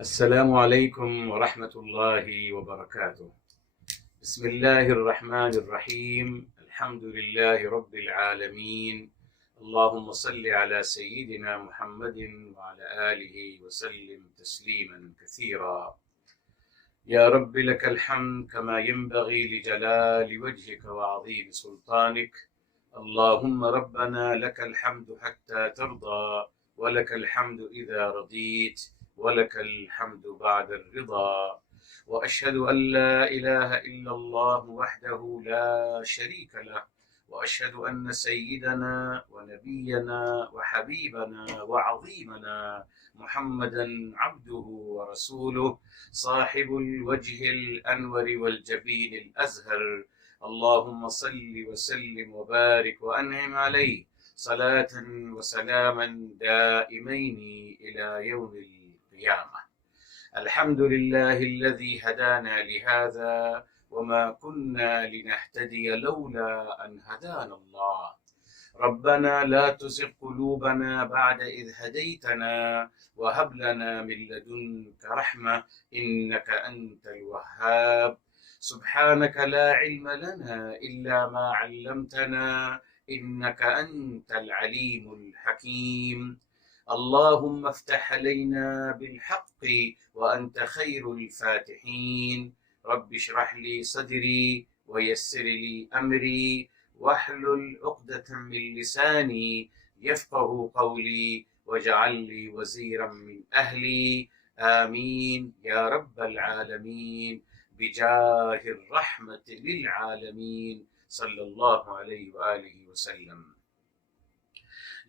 السلام عليكم ورحمة الله وبركاته. بسم الله الرحمن الرحيم. الحمد لله رب العالمين. اللهم صل على سيدنا محمد وعلى آله وسلم تسليما كثيرا. يا رب لك الحمد كما ينبغي لجلال وجهك وعظيم سلطانك. اللهم ربنا لك الحمد حتى ترضى، ولك الحمد إذا رضيت، ولك الحمد بعد الرضا. وأشهد أن لا إله إلا الله وحده لا شريك له، وأشهد أن سيدنا ونبينا وحبيبنا وعظيمنا محمدا عبده ورسوله، صاحب الوجه الأنور والجبين الأزهر. اللهم صل وسلم وبارك وأنعم عليه صلاة وسلاما دائمين إلى يوم القيامة. الحمد لله الذي هدانا لهذا وما كنا لنهتدي لولا أن هدانا الله. ربنا لا تزغ قلوبنا بعد إذ هديتنا وهب لنا من لدنك رحمة إنك أنت الوهاب. سبحانك لا علم لنا إلا ما علمتنا إنك أنت العليم الحكيم. اللهم افتح علينا بالحق وأنت خير الفاتحين. رب اشرح لي صدري ويسر لي أمري واحلل عقدة من لساني يفقه قولي واجعل لي وزيرا من أهلي. آمين يا رب العالمين بجاه الرحمة للعالمين صلى الله عليه وآله وسلم.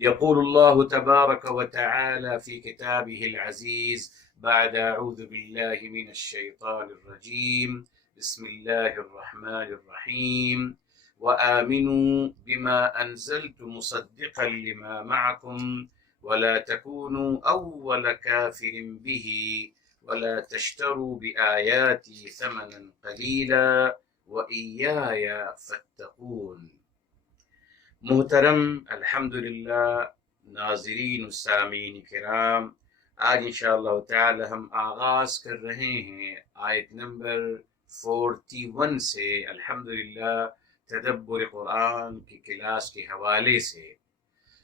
يقول الله تبارك وتعالى في كتابه العزيز بعد أعوذ بالله من الشيطان الرجيم. بسم الله الرحمن الرحيم. وآمنوا بما أنزلت مصدقا لما معكم ولا تكونوا أول كافر به ولا تشتروا بآياتي ثمنا قليلا وإياي فاتقون. محترم الحمدللہ ناظرین و سامعین کرام، آج انشاءاللہ تعالی ہم آغاز کر رہے ہیں آیت نمبر 41 سے الحمدللہ تدبر قرآن کی کلاس کے حوالے سے۔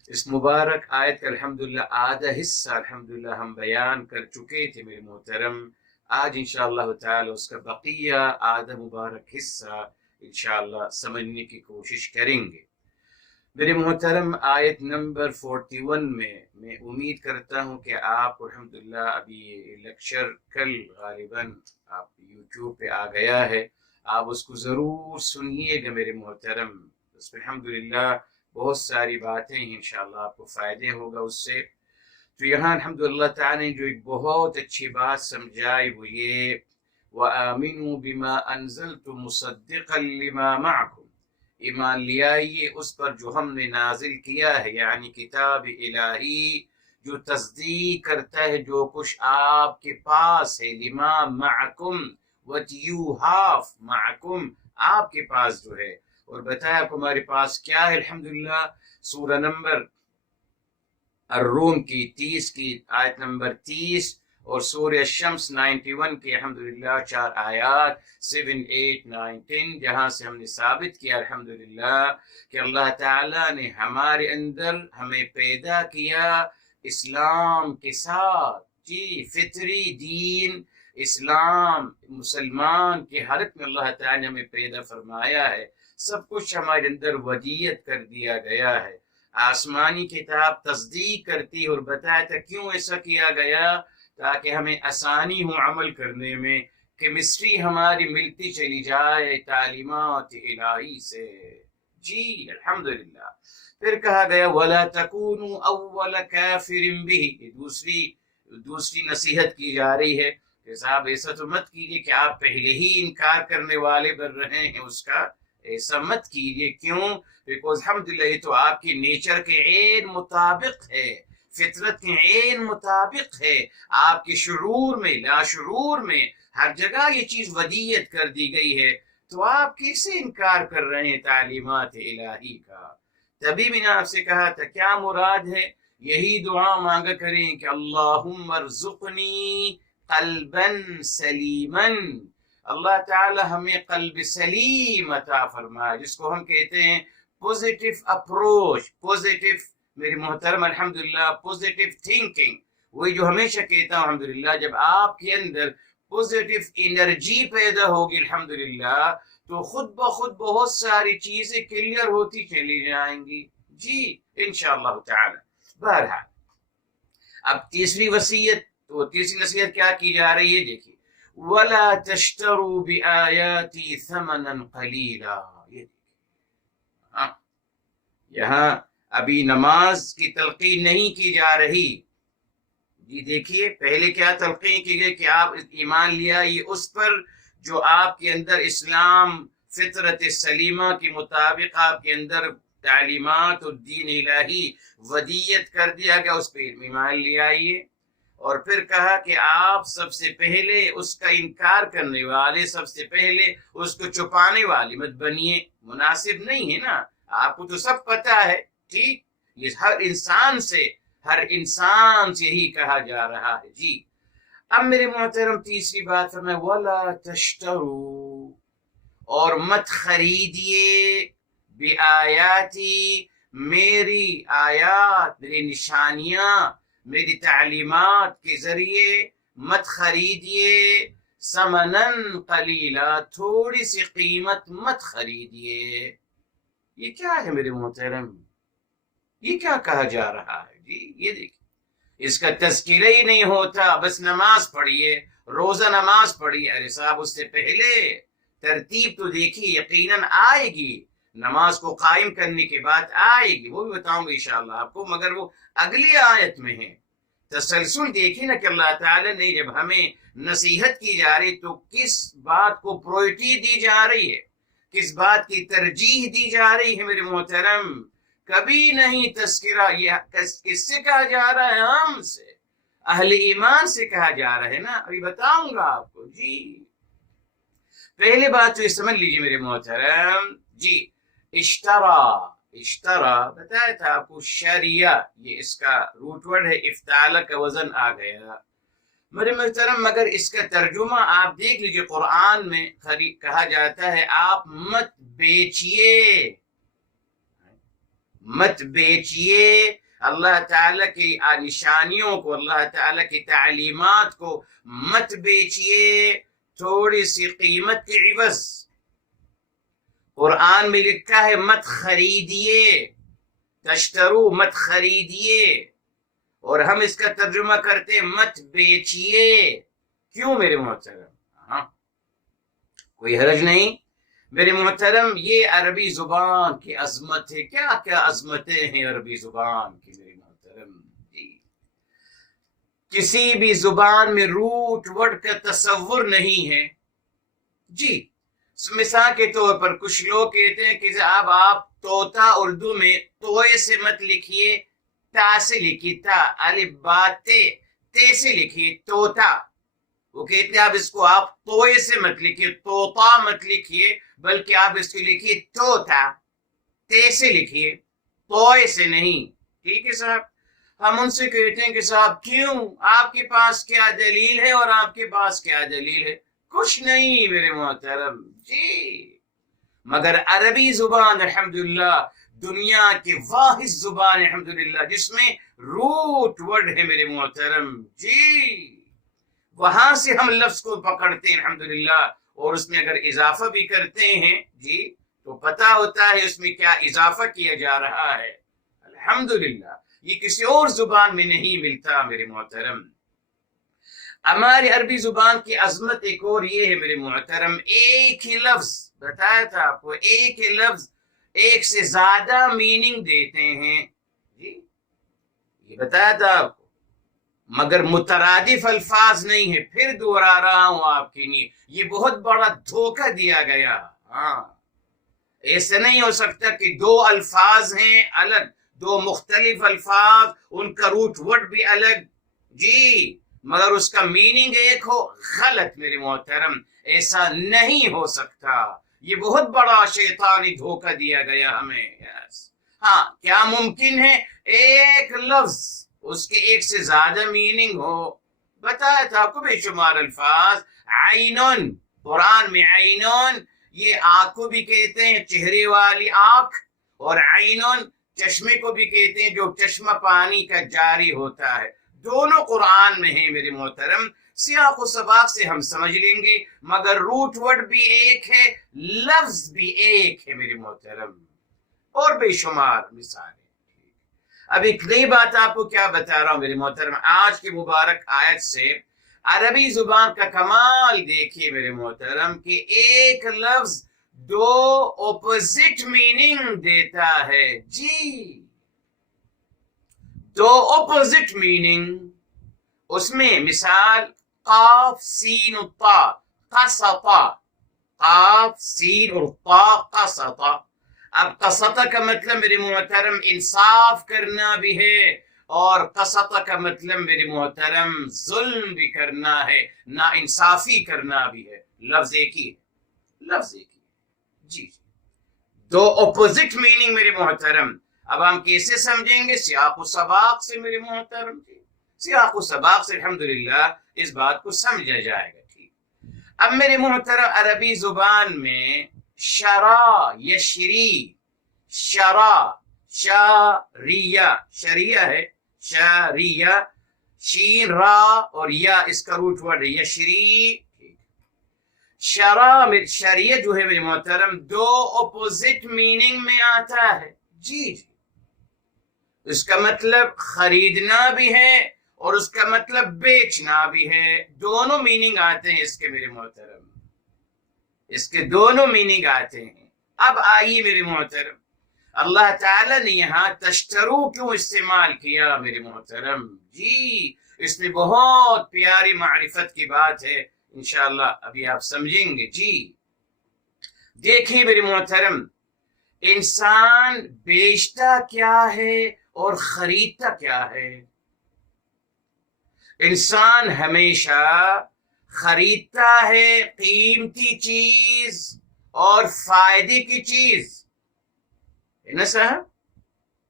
اس مبارک آیت کا الحمدللہ آدھا حصہ الحمدللہ ہم بیان کر چکے تھے میرے محترم۔ آج انشاءاللہ تعالی اس کا بقیہ آدھا مبارک حصہ انشاءاللہ سمجھنے کی کوشش کریں گے۔ میرے محترم آیت نمبر 41 میں امید کرتا ہوں کہ آپ کو الحمدللہ ابھی یہ لیکچر کل غالباً آپ یوٹیوب پہ آ گیا ہے، آپ اس کو ضرور سنیے گا میرے محترم۔ اس پہ الحمدللہ بہت ساری باتیں ہیں، انشاءاللہ آپ کو فائدے ہوگا اس سے۔ تو یہاں الحمدللہ تعالی نے جو ایک بہت اچھی بات سمجھائی وہ یہ وَآمِنُوا بِمَا أَنزَلْتُ مُصَدِّقًا لِمَا مَعَكُمْ، ایمان لے آئیے اس پر جو ہم نے نازل کیا ہے، یعنی کتاب الہی جو تصدیق کرتا ہے جو کچھ آپ کے پاس ہے۔ لما معکم، what you have معکم، آپ کے پاس جو ہے، اور بتایا آپ ہمارے پاس کیا ہے۔ الحمدللہ سورہ نمبر الروم کی 30 کی آیت نمبر 30 اور سورہ الشمس 91 کی الحمدللہ 4 آیات 7، 8، 9، 10، جہاں سے ہم نے ثابت کیا الحمدللہ کہ اللہ تعالیٰ نے ہمارے اندر ہمیں پیدا کیا اسلام کے ساتھ، جی فطری دین اسلام، مسلمان کے حالت میں اللہ تعالیٰ نے ہمیں پیدا فرمایا ہے، سب کچھ ہمارے اندر ودیت کر دیا گیا ہے۔ آسمانی کتاب تصدیق کرتی اور بتایا تھا کیوں ایسا کیا گیا، تاکہ ہمیں آسانی ہو عمل کرنے میں، کیمسٹری ہماری ملتی چلی جائے تعلیمات الہی سے، جی الحمدللہ۔ پھر کہا گیا وَلَا تَكُونُوا أَوَّلَ كَافِرٍ بِهِ، دوسری نصیحت کی جا رہی ہے کہ صاحب ایسا تو مت کیجئے کہ آپ پہلے ہی انکار کرنے والے بن رہے ہیں اس کا، ایسا مت کیجئے۔ کیوں؟ بیکوز الحمدللہ یہ تو آپ کی نیچر کے عین مطابق ہے، فطرت کے عین مطابق ہے، آپ کے شعور میں لاشعور میں ہر جگہ یہ چیز ودیت کر دی گئی ہے، تو آپ کیسے انکار کر رہے ہیں تعلیمات الہی کا؟ تبھی میں نے آپ سے کہا تھا کیا مراد ہے، یہی دعا مانگا کریں کہ اللہم ارزقنی قلبا سلیمن، اللہ تعالی ہمیں قلب سلیم عطا فرمائے، جس کو ہم کہتے ہیں پوزیٹو اپروچ، پوزیٹو، میری محترم الحمدللہ پوزیٹو تھنکنگ، وہی جو ہمیشہ کہتا ہوں الحمدللہ، جب آپ کے اندر پوزیٹو انرجی پیدا ہوگی الحمدللہ تو خود بخود بہت ساری چیزیں کلیئر ہوتی چلی جائیں گی، جی انشاءاللہ تعالی۔ بہرحال اب تیسری وصیت، تو تیسری نصیحت کیا کی جا رہی ہے، دیکھیے وَلَا تَشْتَرُوا بِآيَاتِي ثَمَنًا قَلِيلًا، یہاں ابھی نماز کی تلقین نہیں کی جا رہی، جی دیکھیے پہلے کیا تلقین کی گئی کہ آپ ایمان لیا یہ اس پر جو آپ کے اندر اسلام فطرت سلیمہ کے مطابق آپ کے اندر تعلیمات الدین الہی ودیت کر دیا گیا، اس پہ ایمان لے آئیے، اور پھر کہا کہ آپ سب سے پہلے اس کا انکار کرنے والے، سب سے پہلے اس کو چھپانے والے مت بنیے، مناسب نہیں ہے نا، آپ کو تو سب پتہ ہے، ٹھیک، یہ ہر انسان سے یہی کہا جا رہا ہے، جی۔ اب میرے محترم تیسری بات فرمائے وَلَا تَشْتَرُوا، اور مت خریدیے، بِآیاتی، میری آیات، میری نشانیاں، میری تعلیمات کے ذریعے مت خریدیے، ثمناً قلیلا، تھوڑی سی قیمت مت خریدیے۔ یہ کیا ہے میرے محترم، یہ کیا کہا جا رہا ہے، جی یہ دیکھیں اس کا تذکرہ ہی نہیں ہوتا، بس نماز پڑھیے، روزہ نماز پڑھیے، ارے صاحب اس سے پہلے ترتیب تو دیکھیے، یقیناً آئے گی، نماز کو قائم کرنے کے بعد آئے گی، وہ بھی بتاؤں گا انشاءاللہ آپ کو، مگر وہ اگلی آیت میں ہے، تسلسل دیکھیے نا کہ اللہ تعالیٰ نے جب ہمیں نصیحت کی جا رہی تو کس بات کو پرائورٹی دی جا رہی ہے، کس بات کی ترجیح دی جا رہی ہے میرے محترم، کبھی نہیں تذکرہ، یہ کس سے کہا جا رہا ہے، ہم سے، اہل ایمان سے کہا جا رہا ہے نا، ابھی بتاؤں گا آپ کو، جی پہلے بات تو یہ سمجھ لیجیے میرے محترم، جی اشترا بتایا تھا آپ کو، شریعہ یہ اس کا روٹ ورڈ ہے، افتعال کا وزن آ گیا میرے محترم، مگر اس کا ترجمہ آپ دیکھ لیجیے، قرآن میں کہا جاتا ہے آپ مت بیچیے، مت بیچیے، اللہ تعالیٰ کی نشانیوں کو، اللہ تعالیٰ کی تعلیمات کو مت بیچیے تھوڑی سی قیمت کے عوض، قرآن میں لکھا ہے مت خریدیے، تشترو مت خریدیے، اور ہم اس کا ترجمہ کرتے مت بیچیے، کیوں میرے محترم، کوئی حرج نہیں میرے محترم، یہ عربی زبان کی عظمت ہے، کیا کیا عظمتیں ہیں عربی زبان کی میرے محترم، جی کسی بھی زبان میں روٹ ورڈ کا تصور نہیں ہے، جی مثال کے طور پر کچھ لوگ کہتے ہیں کہ اب آپ طوطا اردو میں توئے سے مت لکھیے، تا سے لکھیے، تا الف با تے سے لکھیے طوطا، وہ کہتے ہیں اب اس کو آپ توئے سے مت لکھیے، طوطا مت لکھیے، بلکہ آپ اس کو لکھیے طوطا، تے سے لکھیے، توئے سے نہیں، ٹھیک ہے صاحب، ہم ان سے کہتے ہیں کہ صاحب کیوں، آپ کے پاس کیا دلیل ہے، اور آپ کے پاس کیا دلیل ہے، کچھ نہیں میرے محترم، جی مگر عربی زبان الحمدللہ دنیا کی واحد زبان الحمدللہ جس میں روٹ ورڈ ہے میرے محترم، جی وہاں سے ہم لفظ کو پکڑتے ہیں الحمدللہ، اور اس میں اگر اضافہ بھی کرتے ہیں جی تو پتہ ہوتا ہے اس میں کیا اضافہ کیا جا رہا ہے، الحمدللہ یہ کسی اور زبان میں نہیں ملتا میرے محترم۔ ہماری عربی زبان کی عظمت ایک اور یہ ہے میرے محترم، ایک ہی لفظ بتایا تھا آپ کو، ایک ہی لفظ ایک سے زیادہ میننگ دیتے ہیں، جی یہ بتایا تھا آپ کو، مگر مترادف الفاظ نہیں ہے، پھر دوہرا رہا ہوں آپ کے لیے، یہ بہت بڑا دھوکہ دیا گیا، ہاں ایسا نہیں ہو سکتا کہ دو الفاظ ہیں الگ، دو مختلف الفاظ، ان کا روٹ ورڈ بھی الگ، جی مگر اس کا میننگ ایک ہو، غلط میرے محترم، ایسا نہیں ہو سکتا، یہ بہت بڑا شیطانی دھوکہ دیا گیا ہمیں، ہاں کیا ممکن ہے ایک لفظ اس کے ایک سے زیادہ میننگ ہو، بتایا تھا آپ کو بے شمار الفاظ. عینن، قرآن میں عینن یہ آنکھ کو بھی کہتے ہیں، چہرے والی آنکھ، اور عینن چشمے کو بھی کہتے ہیں جو چشمہ پانی کا جاری ہوتا ہے. دونوں قرآن میں ہیں میرے محترم. سیاق و سباق سے ہم سمجھ لیں گے، مگر روٹ ورڈ بھی ایک ہے، لفظ بھی ایک ہے میرے محترم، اور بے شمار مثالیں. اب ایک نئی بات آپ کو کیا بتا رہا ہوں میرے محترم، آج کی مبارک آیت سے عربی زبان کا کمال دیکھیے میرے محترم کہ ایک لفظ دو اپوزٹ میننگ دیتا ہے. جی، دو اپوزٹ میننگ. اس میں مثال قاف سین و طا، قسطا، قاف سین اور طا قسطا. اب قسطا کا مطلب میرے محترم انصاف کرنا بھی ہے، اور قسطا کا مطلب میرے محترم ظلم بھی کرنا ہے، نا انصافی کرنا بھی ہے. لفظ ایک ہی ہے، لفظ ایک ہی ہے. جی، دو اپوزٹ میننگ میرے محترم. اب ہم کیسے سمجھیں گے؟ سیاق و سباق سے میرے محترم. جی، سیاق و سباق سے الحمدللہ اس بات کو سمجھا جائے گا. ٹھیک. اب میرے محترم عربی زبان میں شرع یشری، شرع، شریعہ، شریعہ ہے، شریعہ، شین را اور یا اس کا روٹ ورڈ ہے یشری. شرع میں شریعہ جو ہے میرے محترم دو اپوزٹ میننگ میں آتا ہے. جی جی، اس کا مطلب خریدنا بھی ہے اور اس کا مطلب بیچنا بھی ہے. دونوں میننگ آتے ہیں اس کے میرے محترم، اس کے دونوں میننگ آتے ہیں. اب آئیے میرے محترم، اللہ تعالیٰ نے یہاں تشترو کیوں استعمال کیا میرے محترم؟ جی، اس میں بہت پیاری معرفت کی بات ہے، انشاءاللہ ابھی آپ سمجھیں گے. جی دیکھیں میرے محترم، انسان بیچتا کیا ہے اور خریدتا کیا ہے؟ انسان ہمیشہ خریدتا ہے قیمتی چیز اور فائدے کی چیز، ہے نا صاحب؟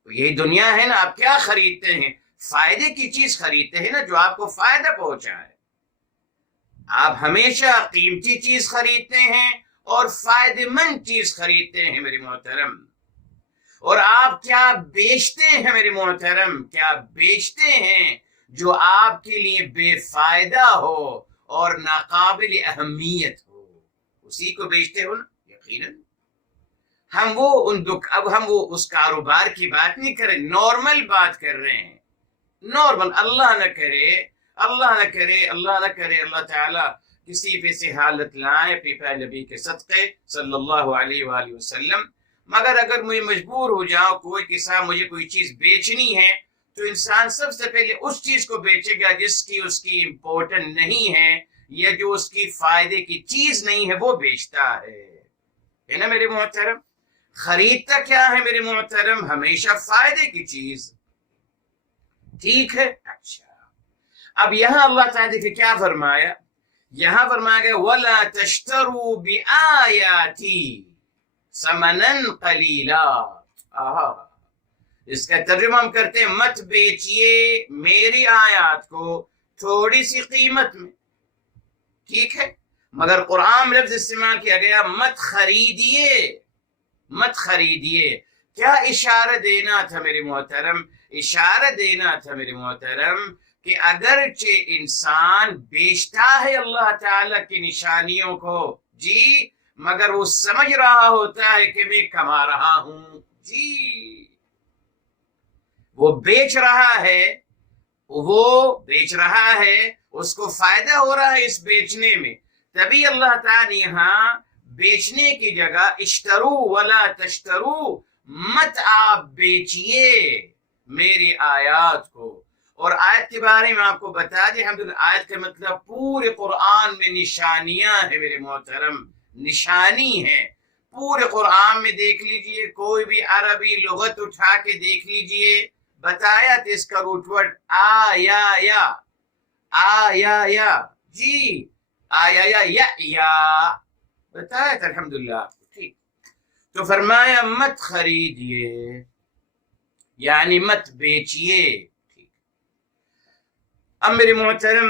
یہی دنیا ہے نا. آپ کیا خریدتے ہیں؟ فائدے کی چیز خریدتے ہیں نا، جو آپ کو فائدہ پہنچائے. آپ ہمیشہ قیمتی چیز خریدتے ہیں اور فائدہ مند چیز خریدتے ہیں میرے محترم. اور آپ کیا بیچتے ہیں میرے محترم؟ کیا بیچتے ہیں جو آپ کے لیے بے فائدہ ہو اور ناقابل اہمیت ہو، اسی کو بیچتے ہو نا یقیناً. اب ہم وہ اس کاروبار کی بات نہیں کر رہے، نارمل بات کر رہے ہیں. نارمل، اللہ نہ کرے، اللہ نہ کرے، اللہ نہ کرے اللہ تعالیٰ کسی پہ سے حالت لائے اپنے پیارے نبی کے صدقے صلی اللہ علیہ وآلہ وسلم. مگر اگر میں مجبور ہو جاؤں کوئی کے ساتھ مجھے کوئی چیز بیچنی ہے، تو انسان سب سے پہلے اس چیز کو بیچے گا جس کی اس کی امپورٹنٹ نہیں ہے، یا جو اس کی فائدے کی چیز نہیں ہے وہ بیچتا ہے نا میرے محترم. خریدتا کیا ہے میرے محترم؟ ہمیشہ فائدے کی چیز. ٹھیک ہے. اچھا، اب یہاں اللہ تعالیٰ نے کیا فرمایا؟ یہاں فرمایا گیا وَلَا تَشْتَرُوا بِآيَاتِي ثَمَنًا قَلِيلًا. اس کا ترجمہ ہم کرتے ہیں مت بیچیے میری آیات کو تھوڑی سی قیمت میں. ٹھیک ہے، مگر قرآن لفظ استعمال کیا گیا مت خریدیے، مت خریدیے. کیا اشارہ دینا تھا میرے محترم؟ اشارہ دینا تھا میرے محترم کہ اگرچہ انسان بیچتا ہے اللہ تعالیٰ کی نشانیوں کو، جی، مگر وہ سمجھ رہا ہوتا ہے کہ میں کما رہا ہوں. جی، وہ بیچ رہا ہے، وہ بیچ رہا ہے، اس کو فائدہ ہو رہا ہے اس بیچنے میں. تبھی اللہ تعالیٰ نے یہاں بیچنے کی جگہ اشترو ولا تشترو، مت آپ بیچیے میری آیات کو. اور آیت کے بارے میں آپ کو بتا دیں الحمدللہ، آیت کا مطلب پورے قرآن میں نشانیاں ہیں میرے محترم، نشانی ہے. پورے قرآن میں دیکھ لیجئے، کوئی بھی عربی لغت اٹھا کے دیکھ لیجئے، بتایا تھا اس کا روٹ ورڈ آیا یا، آیا یا. جی، آیا یا بتایا تھا الحمدللہ. ٹھیک، تو فرمایا مت خریدیے یعنی مت بیچیے. ٹھیک. اب میرے محترم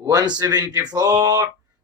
174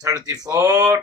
34,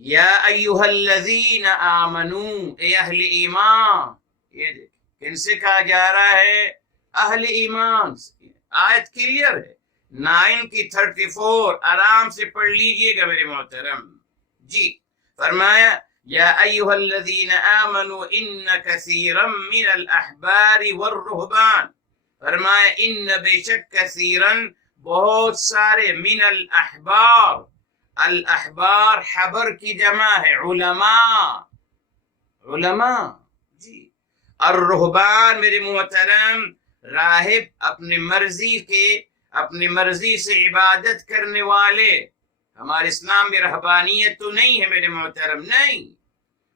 یا ایھا الذین آمنو، اے اہل ایمان. یہ کن سے کہا جا رہا ہے؟ اہل ایمان سے. آیت کلیئر ہے، 9 کی 34 آرام سے پڑھ لیجئے گا میرے محترم. جی فرمایا یا ایھا الذین آمنوا ان کثیرا من الاحبار والرہبان، فرمایا ان بے شک کثیرا بہت سارے، من الاحبار، الاحبار حبر کی جمع ہے، علماء، علماء جی. الرہبان میرے محترم راہب، اپنی مرضی سے عبادت کرنے والے. ہمارے اسلام میں رہبانیت تو نہیں ہے میرے محترم، نہیں،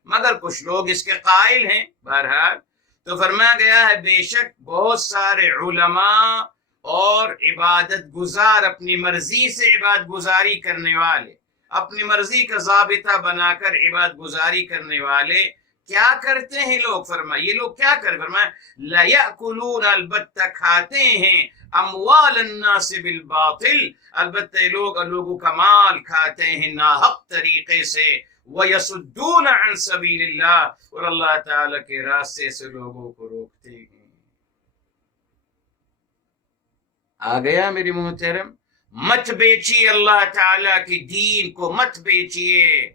مگر کچھ لوگ اس کے قائل ہیں. بہرحال تو فرمایا گیا ہے بے شک بہت سارے علماء اور عبادت گزار، اپنی مرضی سے عبادت گزاری کرنے والے، اپنی مرضی کا ضابطہ بنا کر عبادت گزاری کرنے والے کیا کرتے ہیں لوگ؟ فرمایا یہ لوگ کیا کرتے؟ فرمایا لَيَأْكُلُونَ، البتہ کھاتے ہیں، اموال الناس بالباطل، البتہ لوگوں کا مال کھاتے ہیں ناحق طریقے سے، وَيَصُدُّونَ عَنْ سَبِيلِ اللَّهِ، اور اللہ تعالیٰ کے راستے سے لوگوں کو روکتے ہیں. آ گیا میری محترم؟ مت بیچیے اللہ تعالیٰ کی دین کو، مت بیچیے،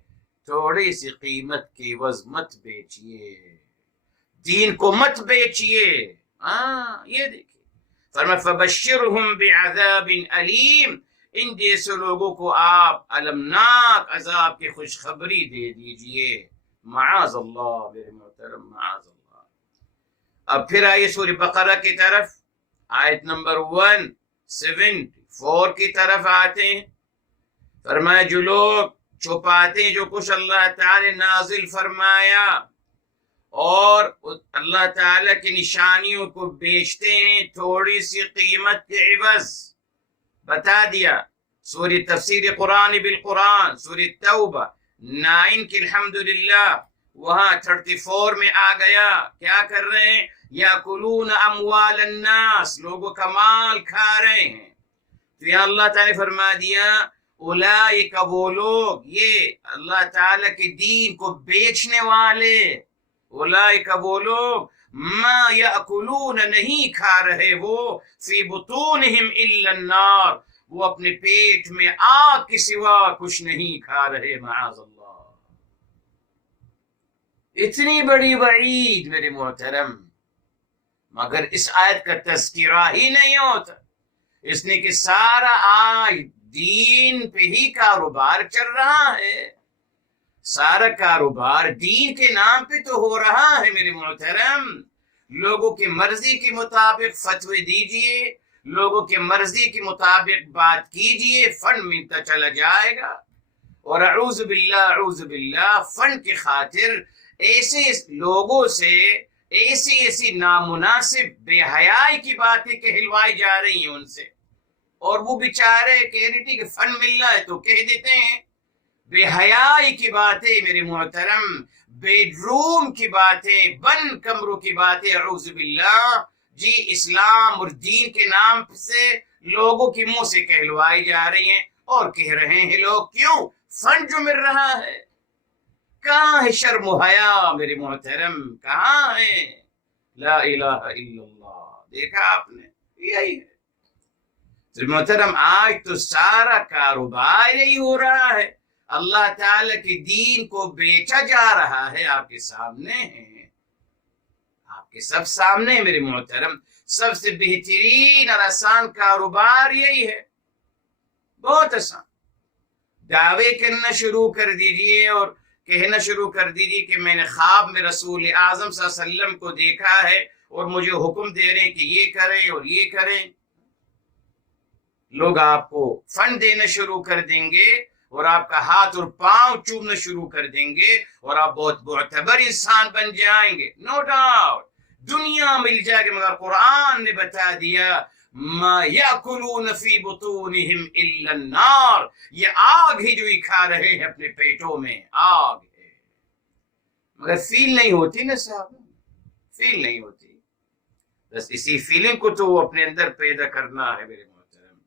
تھوڑی سی قیمت کی عوض مت بیچیے، دین کو مت بیچیے. یہ دیکھیے فرمایا فبشرہم بعذاب علیم، ان جیسے لوگوں کو آپ المناک عذاب کی خوشخبری دے دیجئے. معاذ اللہ میرے محترم، معاذ اللہ. اب پھر آئیے سورہ بقرہ کی طرف، آیت نمبر 174 کی طرف آتے ہیں. فرمایا جو لوگ چھپاتے ہیں جو کچھ اللہ تعالی نازل فرمایا اور اللہ تعالی کی نشانیوں کو بیچتے ہیں تھوڑی سی قیمت کے عوض. بتا دیا سورہ تفسیر قرآن بالقرآن، سورہ توبہ 9 کی الحمدللہ، وہاں 34 میں آ گیا. کیا کر رہے ہیں؟ یاکلون اموال الناس، لوگوں کا مال کھا رہے ہیں. تو یہاں اللہ تعالی فرما دیا اولئک، وہ لوگ، یہ اللہ تعالی کے دین کو بیچنے والے، اولئک وہ لوگ، ما یاکلون، نہیں کھا رہے وہ، فی بطونہم الا النار، وہ اپنے پیٹ میں آگ کے سوا کچھ نہیں کھا رہے. معاذ اللہ. اتنی بڑی وعید میرے محترم، مگر اس آیت کا تذکرہ ہی نہیں ہوتا. اس نے کہ سارا آج دین پہ ہی کاروبار چل رہا ہے، سارا کاروبار دین کے نام پہ تو ہو رہا ہے میرے محترم. لوگوں کی مرضی کے مطابق فتوی دیجئے، لوگوں کی مرضی کے مطابق بات کیجئے، فن ملتا چلا جائے گا. اور اعوذ باللہ فن کی خاطر ایسے لوگوں سے ایسی نامناسب بے حیائی کی باتیں کہلوائی جا رہی ہیں ان سے، اور وہ بیچارے کہہ رہی تھی کہ فن مل رہا ہے تو کہہ دیتے ہیں. بے حیائی کی باتیں میرے محترم، بیڈ روم کی باتیں، بند کمروں کی باتیں، اعوذ باللہ جی اسلام اور دین کے نام سے لوگوں کی منہ سے کہلوائی جا رہی ہیں. اور کہہ رہے ہیں لوگ کیوں؟ فن جو مل رہا ہے. کہاں ہے شرم و حیا میرے محترم؟ کہاں ہے؟ لا الہ الا اللہ. دیکھا آپ نے، یہی ہے تو محترم. آج تو سارا کاروبار یہی ہو رہا ہے، اللہ تعالی کے دین کو بیچا جا رہا ہے. آپ کے سامنے ہے، آپ کے سب سامنے ہے میرے محترم. سب سے بہترین اور آسان کاروبار یہی ہے، بہت آسان. دعوے کرنا شروع کر دیجئے اور کہنا شروع کر دیجئے کہ میں نے خواب میں رسول اعظم صلی اللہ علیہ وسلم کو دیکھا ہے اور مجھے حکم دے رہے ہیں کہ یہ کریں اور یہ کریں. لوگ آپ کو فن دینا شروع کر دیں گے اور آپ کا ہاتھ اور پاؤں چومنا شروع کر دیں گے اور آپ بہت معتبر انسان بن جائیں گے. نو ڈاؤٹ دنیا مل جائے گی، مگر قرآن نے بتا دیا ما یاکلون فی بطونہم الا النار، یہ آگ ہی جو ہی کھا رہے ہیں اپنے پیٹوں میں، آگ ہے. مگر فیل نہیں ہوتی نا صاحب، فیل نہیں ہوتی. بس اسی فیلنگ کو تو وہ اپنے اندر پیدا کرنا ہے میرے محترم.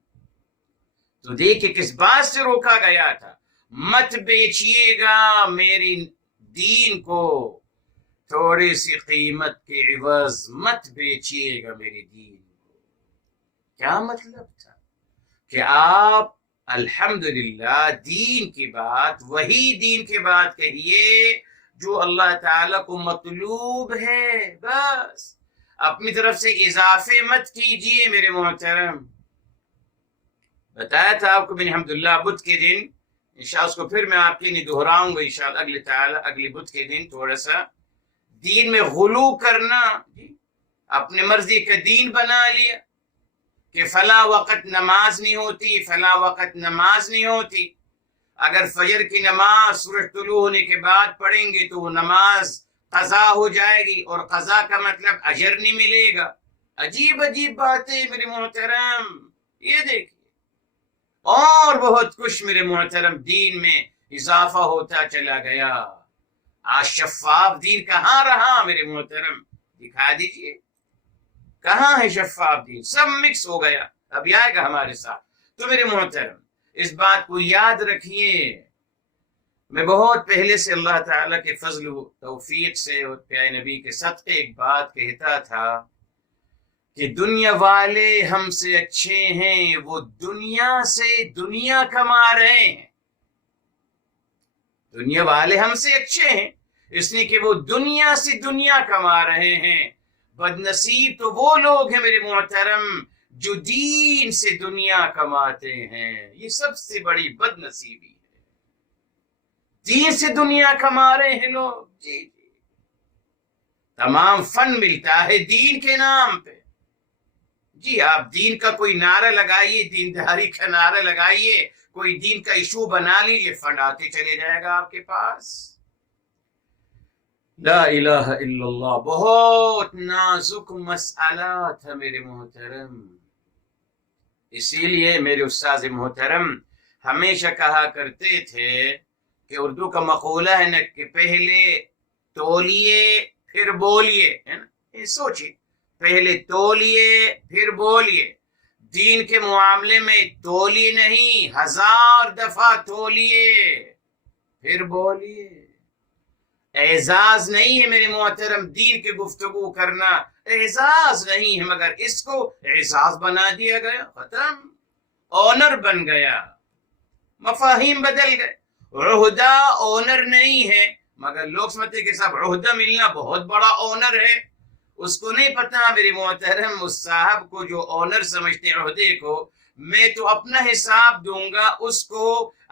تو دیکھیں کس بات سے روکا گیا تھا؟ مت بیچیے گا میری دین کو تھوڑی سی قیمت کے عوض، مت بیچیے گا میری دین کو۔ کیا مطلب تھا کہ آپ الحمدللہ دین کی بات، وہی دین کی بات کہیے جو اللہ تعالیٰ کو مطلوب ہے، بس اپنی طرف سے اضافے مت کیجیے میرے محترم۔ بتایا تھا آپ کو میں نے الحمدللہ بدھ کے دن، انشاءاللہ اس کو پھر میں آپ کے لیے دہراؤں گا انشاءاللہ اگلے بدھ کے دن، تھوڑا سا دین میں غلو کرنا، اپنے مرضی کا دین بنا لیا کہ فلاں وقت نماز نہیں ہوتی، فلاں وقت نماز نہیں ہوتی، اگر فجر کی نماز سورج طلوع ہونے کے بعد پڑھیں گے تو وہ نماز قضا ہو جائے گی، اور قضا کا مطلب اجر نہیں ملے گا۔ عجیب عجیب باتیں میرے محترم، یہ دیکھیے، اور بہت کچھ میرے محترم دین میں اضافہ ہوتا چلا گیا۔ آج شفاف دین کہاں رہا میرے محترم؟ دکھا دیجئے کہاں ہے شفاف دین؟ سب مکس ہو گیا، اب یہ آئے گا ہمارے ساتھ۔ تو میرے محترم اس بات کو یاد رکھیے، میں بہت پہلے سے اللہ تعالیٰ کے فضل و توفیق سے اور پیارے نبی کے صدقے ایک بات کہتا تھا کہ دنیا والے ہم سے اچھے ہیں، وہ دنیا سے دنیا کما رہے ہیں۔ دنیا والے ہم سے اچھے ہیں اس لیے کہ وہ دنیا سے دنیا کما رہے ہیں۔ بد نصیب تو وہ لوگ ہیں میرے محترم جو دین سے دنیا کماتے ہیں، یہ سب سے بڑی بد نصیبی ہے۔ دین سے دنیا کما رہے ہیں لوگ، جی جی، تمام فن ملتا ہے دین کے نام پہ۔ جی آپ دین کا کوئی نعرہ لگائیے، دینداری کا نعرہ لگائیے، کوئی دین کا ایشو بنا لیجیے، فنڈ آتے چلے جائے گا آپ کے پاس۔ لا الہ الا اللہ، بہت نازک مسئلہ تھا میرے محترم۔ اسی لیے میرے استاذ محترم ہمیشہ کہا کرتے تھے کہ اردو کا مقولہ ہے نا کہ پہلے تولیے پھر بولیے، ہے نا، یہ سوچیے، پہلے تولیے پھر بولیے۔ دین کے معاملے میں تولیے نہیں، 1000 دفعہ تولیے پھر بولیے۔ اعزاز نہیں ہے میرے محترم دین کی گفتگو کرنا، اعزاز نہیں ہے، مگر اس کو اعزاز بنا دیا گیا، ختم، آنر بن گیا، مفاہیم بدل گئے۔ عہدہ آنر نہیں ہے، مگر لوگ سمجھتے کہ صاحب عہدہ ملنا بہت بڑا آنر ہے۔ اس کو نہیں پتا میرے محترم، اس صاحب کو جو آنر سمجھتے ہیں عہدے کو، میں تو اپنا حساب دوں گا، اس کو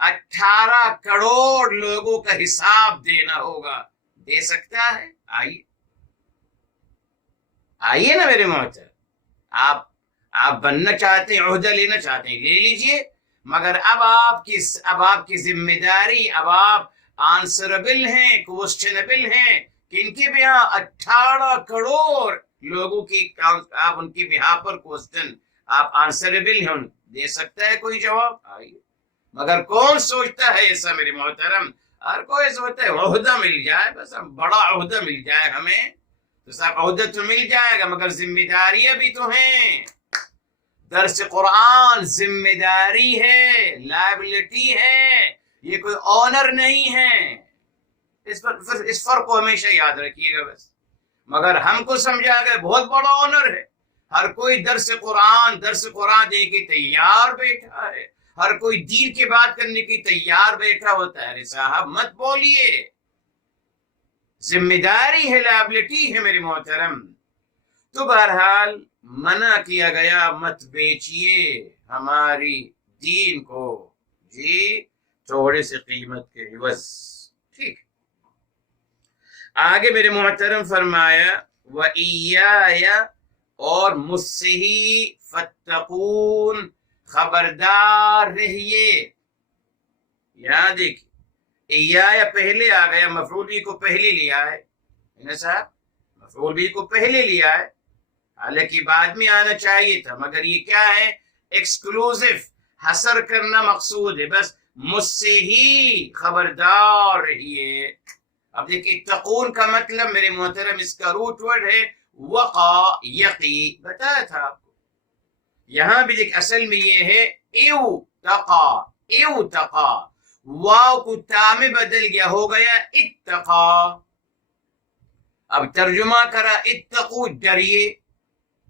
18 کروڑ لوگوں کا حساب دینا ہوگا۔ دے سکتا ہے؟ آئیے نا میرے محترم، آپ بننا چاہتے ہیں، عہدہ لینا چاہتے ہیں، لے لیجئے، مگر اب آپ کی ذمہ داری، اب آپ آنسربل ہیں، کوسچنبل ہیں کہ ان کے بیہا 18 کروڑ لوگوں کی آپ ان کی بیہا پر کوسچن آپ آنسربل ہیں، دے سکتا ہے کوئی جواب؟ آئیے، مگر کون سوچتا ہے ایسا میرے محترم؟ ہر کوئی سوچتا ہے عہدہ مل جائے، بس بڑا عہدہ مل جائے ہمیں، تو صاحب عہدہ تو مل جائے گا مگر ذمہ داریاں بھی تو ہیں۔ درس قرآن ذمہ داری ہے، لائبلٹی ہے، یہ کوئی آنر نہیں ہے۔ اس فرق کو ہمیشہ یاد رکھیے گا بس، مگر ہم کو سمجھا گیا بہت بڑا آنر ہے، ہر کوئی درس قرآن دے کے تیار بیٹھا ہے، ہر کوئی دین کی بات کرنے کی تیار بیٹھا ہوتا ہے۔ ارے صاحب مت بولیے، ذمہ داری ہے، لائبلٹی ہے میرے محترم۔ تو بہرحال منع کیا گیا، مت بیچیے ہماری دین کو، جی تھوڑے سے قیمت کے عوض، ٹھیک۔ آگے میرے محترم فرمایا وَإِيَّايَ، اور مجھ سے ہی، فَاتَّقُونَ، خبردار رہیے۔ یہاں دیکھیے ایایا پہلے آ گیا، مفعول بھی کو پہلے لیا ہے صاحب، مفعول بھی کو پہلے لیا ہے، حالانکہ بعد میں آنا چاہیے تھا، مگر یہ کیا ہے، ایکسکلوزیو، حصر کرنا مقصود ہے، بس مجھ سے ہی خبردار رہیے۔ اب دیکھیں اتقون کا مطلب میرے محترم اس کا روٹ ورڈ ہے وقع، یقی، بتایا تھا آپ کو۔ یہاں بھی دیکھ اصل میں یہ ہے ایو تقا، واو کو تا میں بدل گیا، ہو گیا اتقا۔ اب ترجمہ کرا اتقو ڈریے،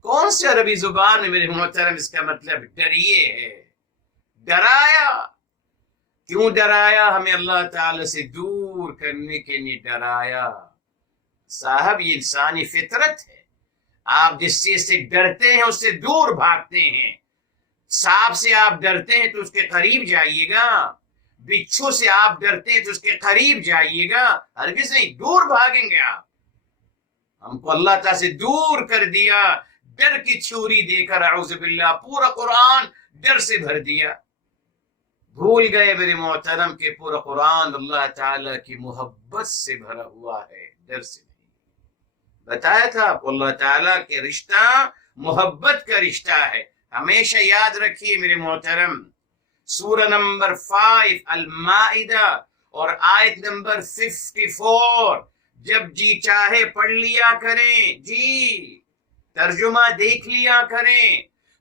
کون سے عربی زبان میں میرے محترم اس کا مطلب ڈریے ہے؟ ڈرایا، کیوں ڈرایا؟ ہمیں اللہ تعالی سے دور کرنے کے لیے ڈرایا۔ صاحب یہ انسانی فطرت ہے، آپ جس چیز سے ڈرتے ہیں اس سے دور بھاگتے ہیں۔ سانپ سے آپ ڈرتے ہیں تو اس کے قریب جائیے گا، بچھو سے آپ ڈرتے ہیں تو اس کے قریب جائیے گا، ہرگز نہیں، دور بھاگیں گے آپ۔ ہم کو اللہ تعالی سے دور کر دیا، ڈر کی چھری دے کر، اعوذ باللہ، پورا قرآن ڈر سے بھر دیا۔ بھول گئے میرے محترم کہ پورا قرآن اللہ تعالی کی محبت سے بھرا ہوا ہے، ڈر سے نہیں۔ بتایا تھا آپ کو اللہ تعالیٰ کے رشتہ محبت کا رشتہ ہے، ہمیشہ یاد رکھیے میرے محترم۔ سورہ نمبر 5 المائدہ اور آیت نمبر 54، جب جی چاہے پڑھ لیا کریں، جی ترجمہ دیکھ لیا کریں۔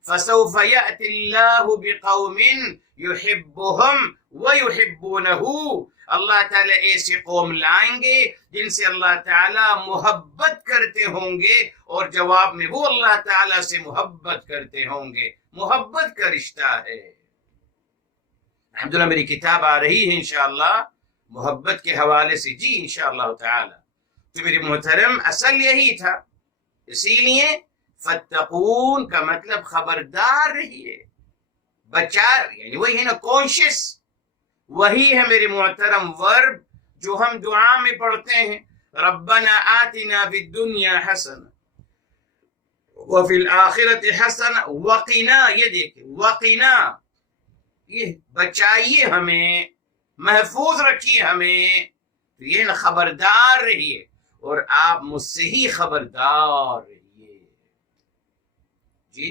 فَسَوْفَ يَأْتِ اللَّهُ بِقَوْمٍ يُحِبُّهُمْ وَيُحِبُّونَهُ، اللہ تعالیٰ ایسے قوم لائیں گے جن سے اللہ تعالیٰ محبت کرتے ہوں گے، اور جواب میں وہ اللہ تعالیٰ سے محبت کرتے ہوں گے۔ محبت کا رشتہ ہے۔ الحمدللہ میری کتاب آ رہی ہے انشاءاللہ محبت کے حوالے سے، جی انشاءاللہ تعالی۔ تو میرے محترم اصل یہی تھا، اسی لیے فتقون کا مطلب خبردار رہیے، بچا، یعنی وہی ہے نا کانشیس، وہی ہے میرے محترم ورب جو ہم دعا میں پڑھتے ہیں، ربنا آتنا فی الدنیا حسنہ وفی الآخرۃ حسنہ وقنا، یہ دیکھیں وقنا، یہ بچائیے ہمیں، محفوظ رکھیے ہمیں، تو یہ نا خبردار رہیے، اور آپ مجھ سے ہی خبردار رہیے۔ جی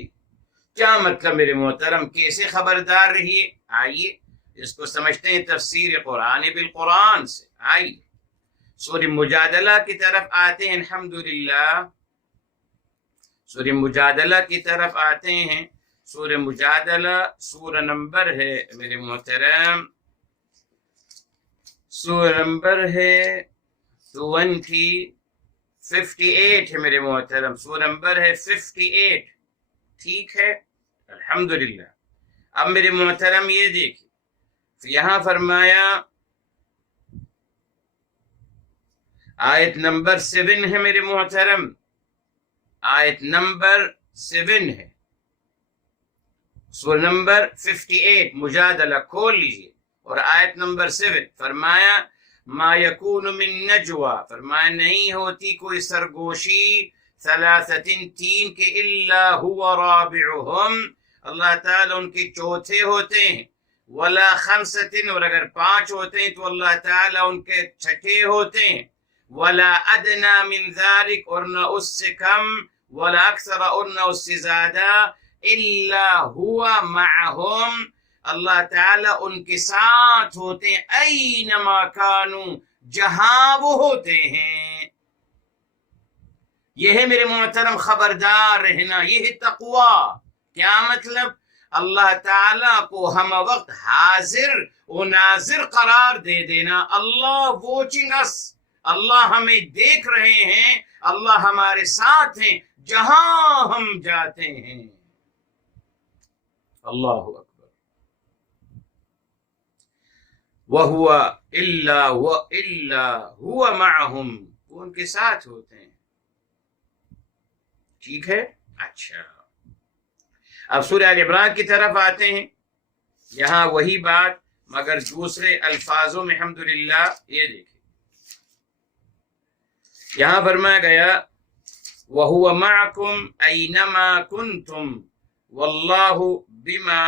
کیا مطلب میرے محترم، کیسے خبردار رہیے؟ آئیے اس کو سمجھتے ہیں تفسیر قرآن بالقرآن سے۔ آئیے سورہ مجادلہ کی طرف آتے ہیں، الحمدللہ سورہ مجادلہ کی طرف آتے ہیں۔ سورہ مجادلہ سورہ نمبر ہے میرے محترم، سورہ نمبر ہے 58 ہے میرے محترم، سورہ نمبر ہے 58، ٹھیک ہے الحمدللہ۔ اب میرے محترم یہ دیکھیں، یہاں فرمایا آیت نمبر 7 ہے میرے محترم، آیت نمبر 7 ہے، سورہ نمبر 58 مجادلہ کھول لیجئے، اور آیت نمبر 7 فرمایا ما یکون من نجوا، فرمایا نہیں ہوتی کوئی سرگوشی، ثلاثتن تین کے، الا هو رابعهم، اللہ تعالیٰ ان کے چوتھے ہوتے ہیں، ولا خمستن، اور اگر 5 ہوتے ہیں تو اللہ تعالیٰ ان کے چھٹے ہوتے ہیں، ولا ادنا من ذلك، اور نہ اس سے کم، ولا اکثر، اور نہ اس سے زیادہ، الا هو معهم، اللہ تعالیٰ ان کے ساتھ ہوتے ہیں، اینما کانوا، جہاں وہ ہوتے ہیں۔ یہ ہے میرے محترم خبردار رہنا، یہ ہے تقوی۔ کیا مطلب؟ اللہ تعالیٰ کو ہم وقت حاضر و ناظر قرار دے دینا، اللہ واچنگ اس، اللہ ہمیں دیکھ رہے ہیں، اللہ ہمارے ساتھ ہیں جہاں ہم جاتے ہیں۔ اللہ اکبر۔ وَهُوَ إِلَّا هُوَ مَعَهُمْ، وہ ان کے ساتھ ہوتے ہیں، ٹھیک ہے۔ اچھا اب سورہ آل عمران کی طرف آتے ہیں، یہاں وہی بات مگر دوسرے الفاظوں میں، الحمدللہ۔ یہ دیکھیں یہاں فرمایا گیا وَهُوَ مَعَكُمْ أَيْنَمَا كُنْتُمْ وَاللَّهُ بِمَا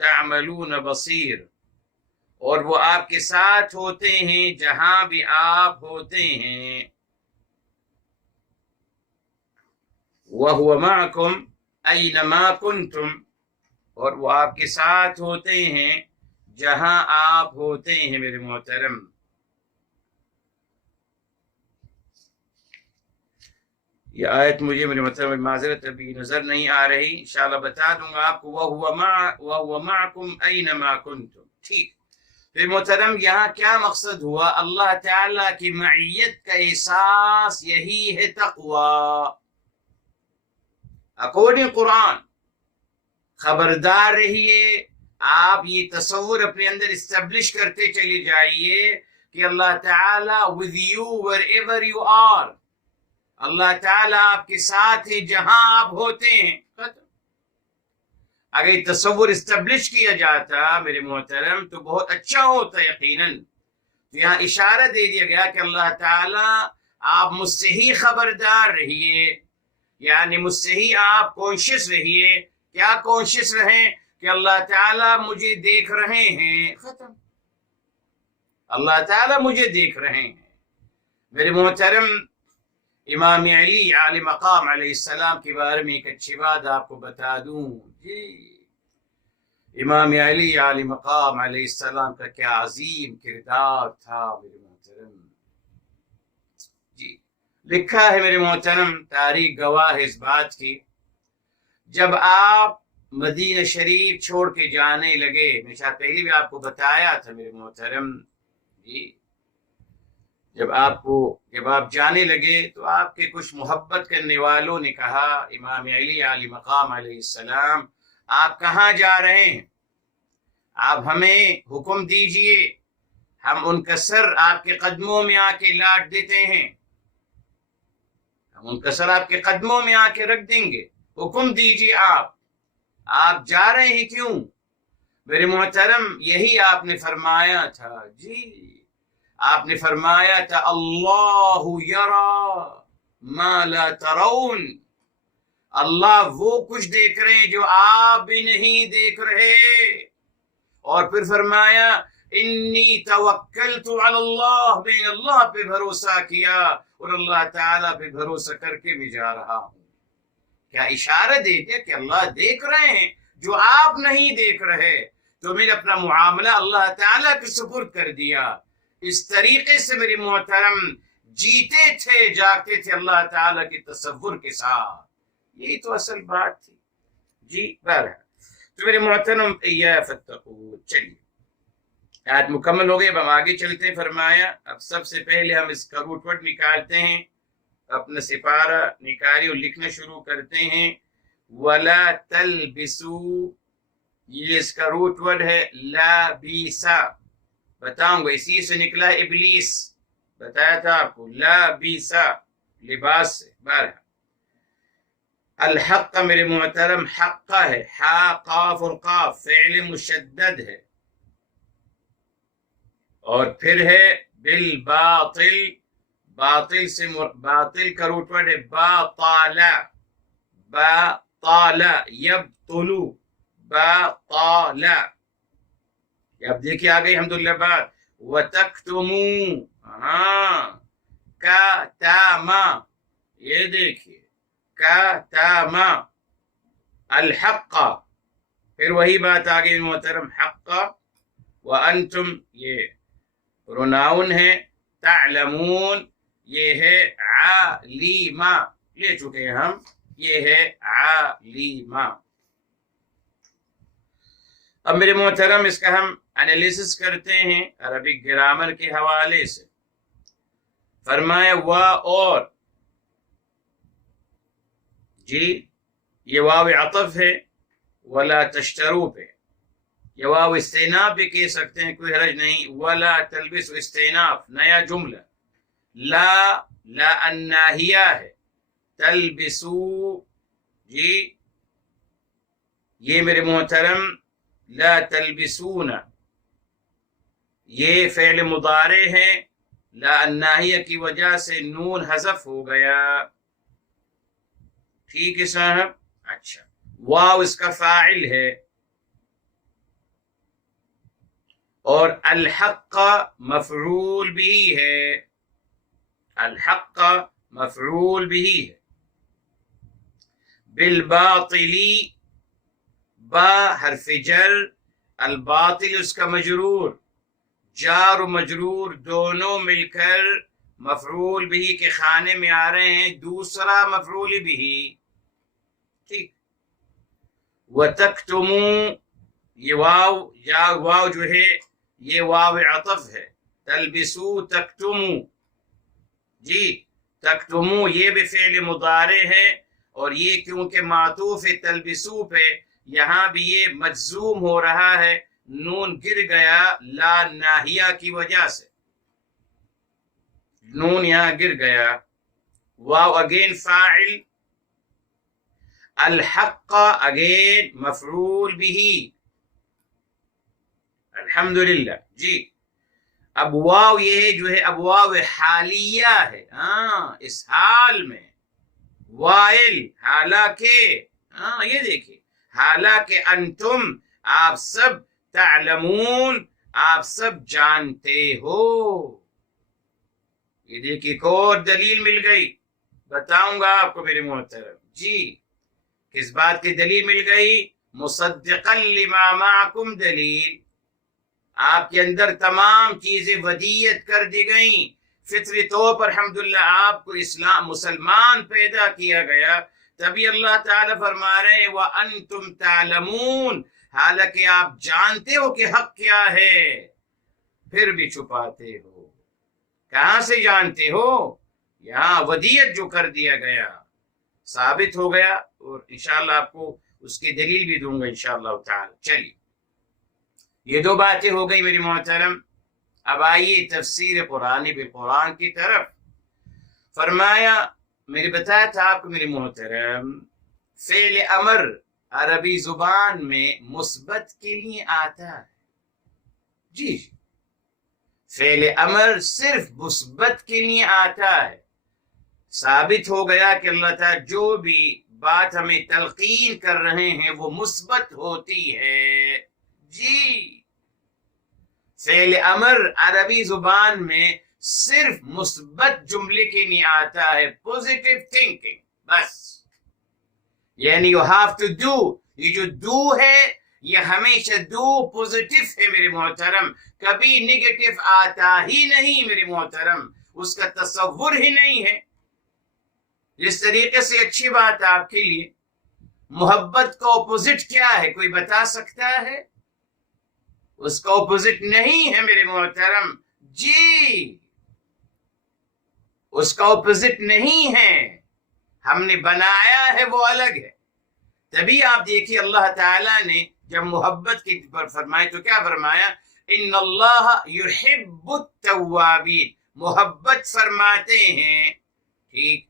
تَعْمَلُونَ بَصِيرٌ، اور وہ آپ کے ساتھ ہوتے ہیں جہاں بھی آپ ہوتے ہیں، وَهُوَ مَعَكُمْ أَيْنَمَا كُنْتُمْ، اور وہ آپ کے ساتھ ہوتے ہیں جہاں آپ ہوتے ہیں میرے محترم۔ یہ آیت مجھے میرے محترم معذرت ابھی نظر نہیں آ رہی، انشاءاللہ بتا دوں گا آپ کو۔ وَهُوَ مَعَكُمْ أَيْنَمَا كُنْتُمْ، ٹھیک۔ تو تو محترم یہاں کیا مقصد ہوا؟ اللہ تعالیٰ کی معیت کا احساس یہی ہے تقوی. اکارڈنگ قرآن خبردار رہیے، آپ یہ تصور اپنے اندر اسٹیبلش کرتے چلے جائیے کہ اللہ تعالیٰ with you wherever you are، اللہ تعالیٰ آپ کے ساتھ ہے جہاں آپ ہوتے ہیں. اگر یہ تصور اسٹیبلش کیا جاتا میرے محترم تو بہت اچھا ہوتا یقیناً. یہاں اشارہ دے دیا گیا کہ اللہ تعالیٰ آپ مجھ سے ہی خبردار رہیے، یعنی مجھ سے ہی آپ کانشیس رہیے. کیا کانشیس رہیں؟ کہ اللہ تعالیٰ مجھے دیکھ رہے ہیں. ختم. اللہ تعالیٰ مجھے دیکھ رہے ہیں. میرے محترم امام علی علیہ مقام علیہ السلام کے بارے میں ایک اچھی بات آپ کو بتا دوں. جی امام علی علیہ مقام علیہ السلام کا کیا عظیم کردار تھا میرے محترم. جی لکھا ہے میرے محترم، تاریخ گواہ ہے اس بات کی، جب آپ مدینہ شریف چھوڑ کے جانے لگے، میں شاید پہلے بھی آپ کو بتایا تھا میرے محترم. جی جب آپ جانے لگے تو آپ کے کچھ محبت کرنے والوں نے کہا امام علی علیہ مقام علیہ السلام آپ کہاں جا رہے ہیں؟ آپ ہمیں حکم دیجئے، ہم ان کا سر آپ کے قدموں میں آ کے لاٹ دیتے ہیں، ہم ان کا سر آپ کے قدموں میں آ کے رکھ دیں گے. حکم دیجئے آپ جا رہے ہیں کیوں؟ میرے محترم یہی آپ نے فرمایا تھا. جی آپ نے فرمایا تھا اللہ یرا ما لا ترون، اللہ وہ کچھ دیکھ رہے ہیں جو آپ بھی نہیں دیکھ رہے. اور پھر فرمایا انی توکلت علی اللہ، میں نے اللہ پہ بھروسہ کیا اور اللہ تعالیٰ پہ بھروسہ کر کے بھی جا رہا ہوں. کیا اشارہ دیتے کہ اللہ دیکھ رہے ہیں جو آپ نہیں دیکھ رہے. تو میں نے اپنا معاملہ اللہ تعالیٰ کے سپرد کر دیا. اس طریقے سے میرے محترم جیتے تھے جاگتے تھے اللہ تعالیٰ کے تصور کے ساتھ. یہی تو اصل بات تھی. جی بہرحال تو میرے محترم یا فتقو، چلیے آیت مکمل ہو گئی، اب ہم آگے چلتے ہیں. فرمایا اب سب سے پہلے ہم اس کا روٹ ورڈ نکالتے ہیں. اپنا سپارہ نکالی اور لکھنا شروع کرتے ہیں. وَلَا تَلْبِسُوا، یہ اس کا روٹ ورڈ ہے لابیسا. بتاؤں گا اسی سے نکلا ابلیس، بتایا تھا آپ کو. لابیسا لباس سے. بارہ الحق کا میرے محترم حق کا ہے، حا قاف اور قاف فعل مشدد ہے. اور پھر ہے بالباطل، باطل سے باطل کا روٹ ورڈ ہے باطالا. باطالا یبطلو، باطالا. اب دیکھیے آگئی الحمدللہ بات. وَتَكْتُمُوا، کَتَامَا، یہ دیکھیے کَتَامَا الحق. پھر وہی بات آگئی محترم حق. وَأَنْتُمْ یہ پروناؤن ہے. تعلمون یہ ہے عالیما، لے چکے ہم، یہ ہے عالیما. اب میرے محترم اس کا ہم انالیسس کرتے ہیں عربک گرامر کے حوالے سے. فرمایا اور، جی یہ واو عطف ہے ولا تشترو پہ، یہ واو استئناف بھی کہہ سکتے ہیں، کوئی حرج نہیں. ولا تلبس استئناف، نیا جملہ. لا الناہیہ ہے. تلبسو، جی یہ میرے محترم لا تلبسون یہ فعل مضارع ہے. لا الناہیہ کی وجہ سے نون حذف ہو گیا. ٹھیک ہے صاحب. اچھا واو اس کا فاعل ہے. اور الحق کا مفعول بھی ہے، الحق کا مفعول بھی ہے. بالباطلی، با حرف جر، الباطل اس کا مجرور، جار و مجرور دونوں مل کر مفعول بھی کے خانے میں آ رہے ہیں. دوسرا مفعول بھی. ٹھیک. وَتَكْتُمُوا، یہ واو جو ہے یہ واو عطف ہے، تلبسو تکتمو، جی تکتمو یہ بھی فعل مضارع ہے، اور یہ کیونکہ معطوف تلبسو پہ یہاں بھی یہ مجزوم ہو رہا ہے، نون گر گیا لا ناہیہ کی وجہ سے، نون یہاں گر گیا. واو اگین فاعل، الحق اگین مفعول بھی، الحمدللہ. جی اب واو یہ جو ہے اب واو حالیہ ہے، اس حال میں وائل حالانکہ، یہ دیکھیے حالانکہ انتم آپ سب تعلمون آپ سب جانتے ہو. یہ دیکھیے ایک اور دلیل مل گئی، بتاؤں گا آپ کو میرے محترم. جی کس بات کی دلیل مل گئی؟ مصدقا لما معکم دلیل، آپ کے اندر تمام چیزیں ودیت کر دی گئیں، فطری طور پر الحمدللہ آپ کو اسلام مسلمان پیدا کیا گیا، تبھی اللہ تعالیٰ فرما رہے ہیں وَأَنْتُمْ تَعْلَمُونَ، حالانکہ آپ جانتے ہو کہ حق کیا ہے پھر بھی چھپاتے ہو. کہاں سے جانتے ہو؟ یہاں ودیت جو کر دیا گیا ثابت ہو گیا، اور انشاءاللہ آپ کو اس کی دلیل بھی دوں گا انشاءاللہ تعالی. چلیے یہ دو باتیں ہو گئی میری محترم. اب آئیے تفسیر قرآن بالقرآن کی طرف. فرمایا میں نے بتایا تھا آپ کو میرے محترم، فعل امر عربی زبان میں مثبت کے لیے آتا ہے. جی فعل امر صرف مثبت کے لیے آتا ہے. ثابت ہو گیا کہ اللہ تعالیٰ جو بھی بات ہمیں تلقین کر رہے ہیں وہ مثبت ہوتی ہے. جی فعل امر عربی زبان میں صرف مثبت جملے کے لیے آتا ہے، پوزیٹیو تھنکنگ بس. یعنی یو ہیو ٹو ڈو، یہ جو ڈو ہے یہ ہمیشہ ڈو پوزیٹیو ہے میرے محترم، کبھی نیگیٹو آتا ہی نہیں میرے محترم، اس کا تصور ہی نہیں ہے. جس طریقے سے اچھی بات آپ کے لیے، محبت کا اپوزٹ کیا ہے کوئی بتا سکتا ہے؟ اس کا اپوزٹ نہیں ہے میرے محترم. جی اس کا اپوزٹ نہیں ہے، ہم نے بنایا ہے وہ الگ ہے. تبھی آپ دیکھیے اللہ تعالیٰ نے جب محبت کی پر فرمائے تو کیا فرمایا؟ ان اللہ یحب التوابین، محبت فرماتے ہیں، ٹھیک.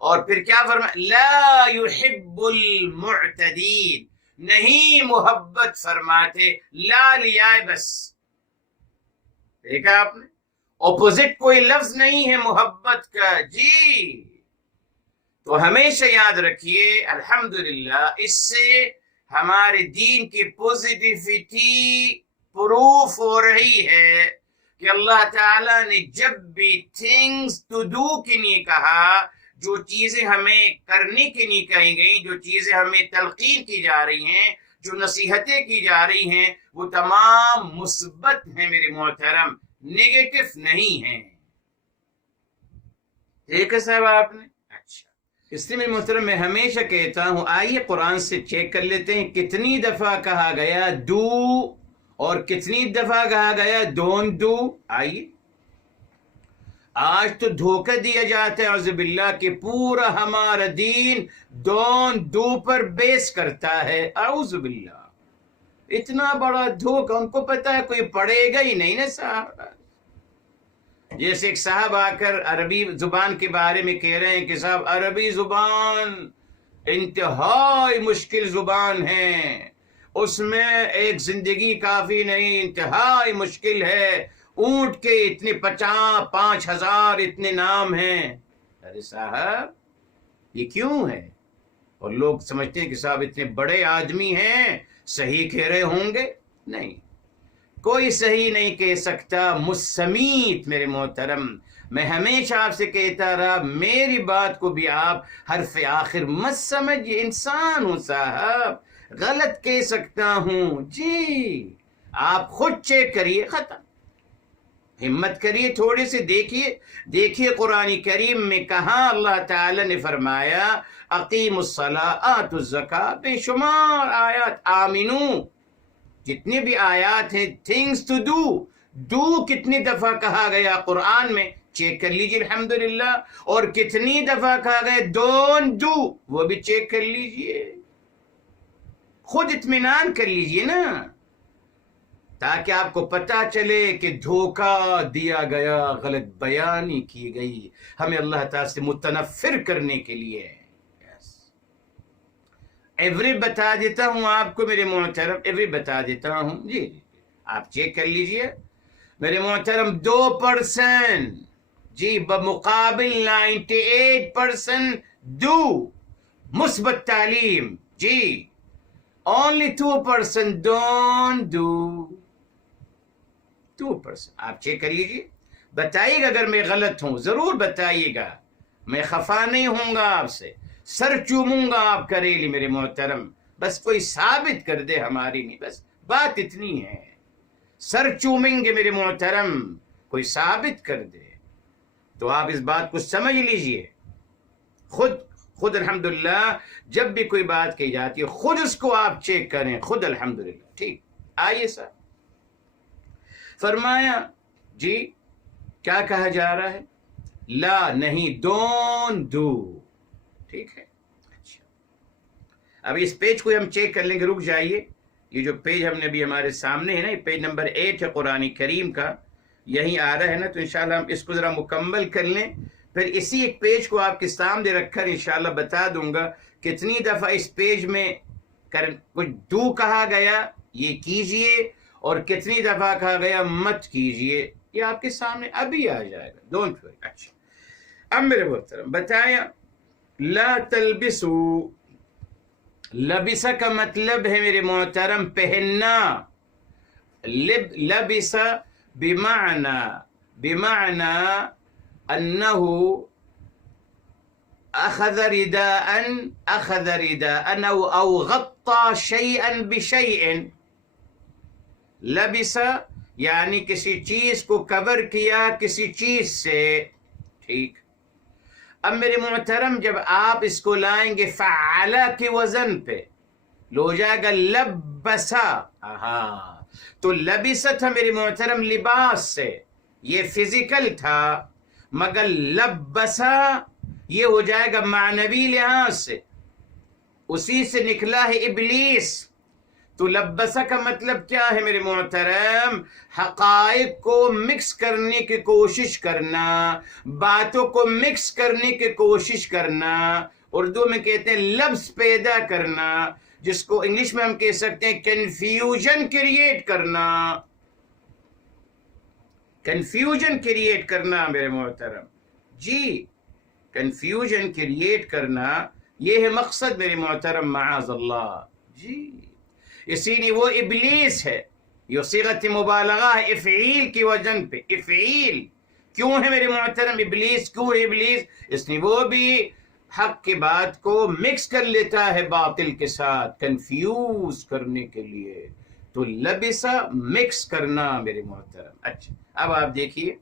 اور پھر کیا فرمایا؟ لا یحب المعتدین، نہیں محبت فرماتے. لا لیا بس، دیکھا آپ نے، اپوزٹ کوئی لفظ نہیں ہے محبت کا. جی تو ہمیشہ یاد رکھیے الحمدللہ اس سے ہمارے دین کی پوزیٹیوٹی پروف ہو رہی ہے کہ اللہ تعالیٰ نے جب بھی تھنگس ٹو ڈو کے لیے کہا، جو چیزیں ہمیں کرنے کے لیے کہی گئی، جو چیزیں ہمیں تلقین کی جا رہی ہیں، جو نصیحتیں کی جا رہی ہیں، وہ تمام مثبت ہیں میرے محترم، نیگیٹو نہیں ہیں. ٹھیک ہے صاحب آپ نے؟ اچھا اس لیے میرے محترم میں ہمیشہ کہتا ہوں آئیے قرآن سے چیک کر لیتے ہیں کتنی دفعہ کہا گیا ڈو اور کتنی دفعہ کہا گیا ڈونٹ ڈو. آئیے آج تو دھوکہ دیا جاتا ہے اعوذ باللہ کہ پورا ہمارا دین ڈونٹ ڈو پر بیس کرتا ہے. اعوذ باللہ اتنا بڑا دھوکہ، ان کو پتا ہے کوئی پڑھے گا ہی نہیں نا صاحب. جیسے ایک صاحب آ کر عربی زبان کے بارے میں کہہ رہے ہیں کہ صاحب عربی زبان انتہائی مشکل زبان ہے، اس میں ایک زندگی کافی نہیں، انتہائی مشکل ہے، اونٹ کے اتنے 50,000 اتنے نام ہیں. ارے صاحب یہ کیوں ہے؟ اور لوگ سمجھتے ہیں کہ صاحب اتنے بڑے آدمی ہیں صحیح کہہ رہے ہوں گے. نہیں، کوئی صحیح نہیں کہہ سکتا. مسمیت میرے محترم، میں ہمیشہ آپ سے کہتا رہا میری بات کو بھی آپ حرف آخر مت سمجھیے، انسان ہوں صاحب، غلط کہہ سکتا ہوں. جی آپ خود چیک کریے، ختم. ہمت کریے تھوڑی سی، دیکھیے قرآن کریم میں کہاں اللہ تعالی نے فرمایا اقیم الصلاۃ آتوا الزکاۃ، بے شمار آیات. آمنو، کتنی بھی آیات ہیں تھنگس ٹو ڈو کتنی دفعہ کہا گیا قرآن میں، چیک کر لیجیے الحمدللہ، اور کتنی دفعہ کہا گیا ڈونٹ ڈو، وہ بھی چیک کر لیجیے، خود اطمینان کر لیجیے نا، تاکہ آپ کو پتا چلے کہ دھوکہ دیا گیا، غلط بیانی کی گئی، ہمیں اللہ تعالیٰ سے متنفر کرنے کے لیے۔ ایوری بتا دیتا ہوں آپ کو میرے محترم، ایوری بتا دیتا ہوں، جی آپ چیک کر لیجئے میرے محترم، 2% جی بمقابل 98% ڈو، مثبت تعلیم، جی only 2% don't do، 2%، آپ چیک کر لیجئے، بتائیے گا اگر میں غلط ہوں، ضرور بتائیے گا، میں خفا نہیں ہوں گا آپ سے، سر چوموں گا آپ کا ریلی میرے محترم، بس کوئی ثابت کر دے ہماری نہیں، بس بات اتنی ہے، سر چومیں گے میرے محترم، کوئی ثابت کر دے، تو آپ اس بات کو سمجھ لیجئے، خود الحمدللہ جب بھی کوئی بات کہی جاتی ہے خود اس کو آپ چیک کریں، خود الحمدللہ، ٹھیک، آئیے سر، فرمایا جی کیا کہا جا رہا ہے، لا نہیں، ڈونٹ ڈو، ٹھیک ہے، اچھا، اب اس پیج کو ہم چیک کر لیں گے، رک جائیے، یہ جو پیج ہم نے بھی ہمارے سامنے ہے نا، یہ پیج نمبر 8 ہے قرآن کریم کا، یہیں آ رہا ہے نا، تو انشاءاللہ ہم اس کو ذرا مکمل کر لیں، پھر اسی ایک پیج کو آپ کے سامنے رکھ کر انشاءاللہ بتا دوں گا کتنی دفعہ اس پیج میں کچھ ڈو کہا گیا، یہ کیجئے، اور کتنی دفعہ کہا گیا مت کیجئے، یہ آپ کے سامنے ابھی آ جائے گا، ڈونٹ وری۔ اچھا، اب میرے محترم بتایا، لا تلبسو، لبسا کا مطلب ہے میرے محترم پہننا، لبسا بمعنى انه اخذ رداء او غطى شيئا بشيء، لبسا یعنی کسی چیز کو کور کیا کسی چیز سے، ٹھیک، اب میرے محترم جب آپ اس کو لائیں گے فعلا کے وزن پہ، لو جائے گا لبسا، تو لبسا تھا میرے محترم لباس سے، یہ فزیکل تھا، مگر لبسا یہ ہو جائے گا معنوی لحاظ سے، اسی سے نکلا ہے ابلیس، تو لبسا کا مطلب کیا ہے میرے محترم، حقائق کو مکس کرنے کی کوشش کرنا، باتوں کو مکس کرنے کی کوشش کرنا، اردو میں کہتے ہیں لبس پیدا کرنا، جس کو انگلش میں ہم کہہ سکتے ہیں کنفیوژن کریٹ کرنا، کنفیوژن کریٹ کرنا میرے محترم، جی کنفیوژن کریٹ کرنا، یہ ہے مقصد میرے محترم، معاذ اللہ، جی اسی لیے وہ ابلیس ہے، یہ صیغت مبالغہ ہے، افعیل کی وزن پہ، افعیل کیوں ہے میرے محترم، ابلیس کیوں ہے ابلیس، اس نے وہ بھی حق کی بات کو مکس کر لیتا ہے باطل کے ساتھ، کنفیوز کرنے کے لیے، تو لبسا مکس کرنا میرے محترم۔ اچھا، اب آپ دیکھیے،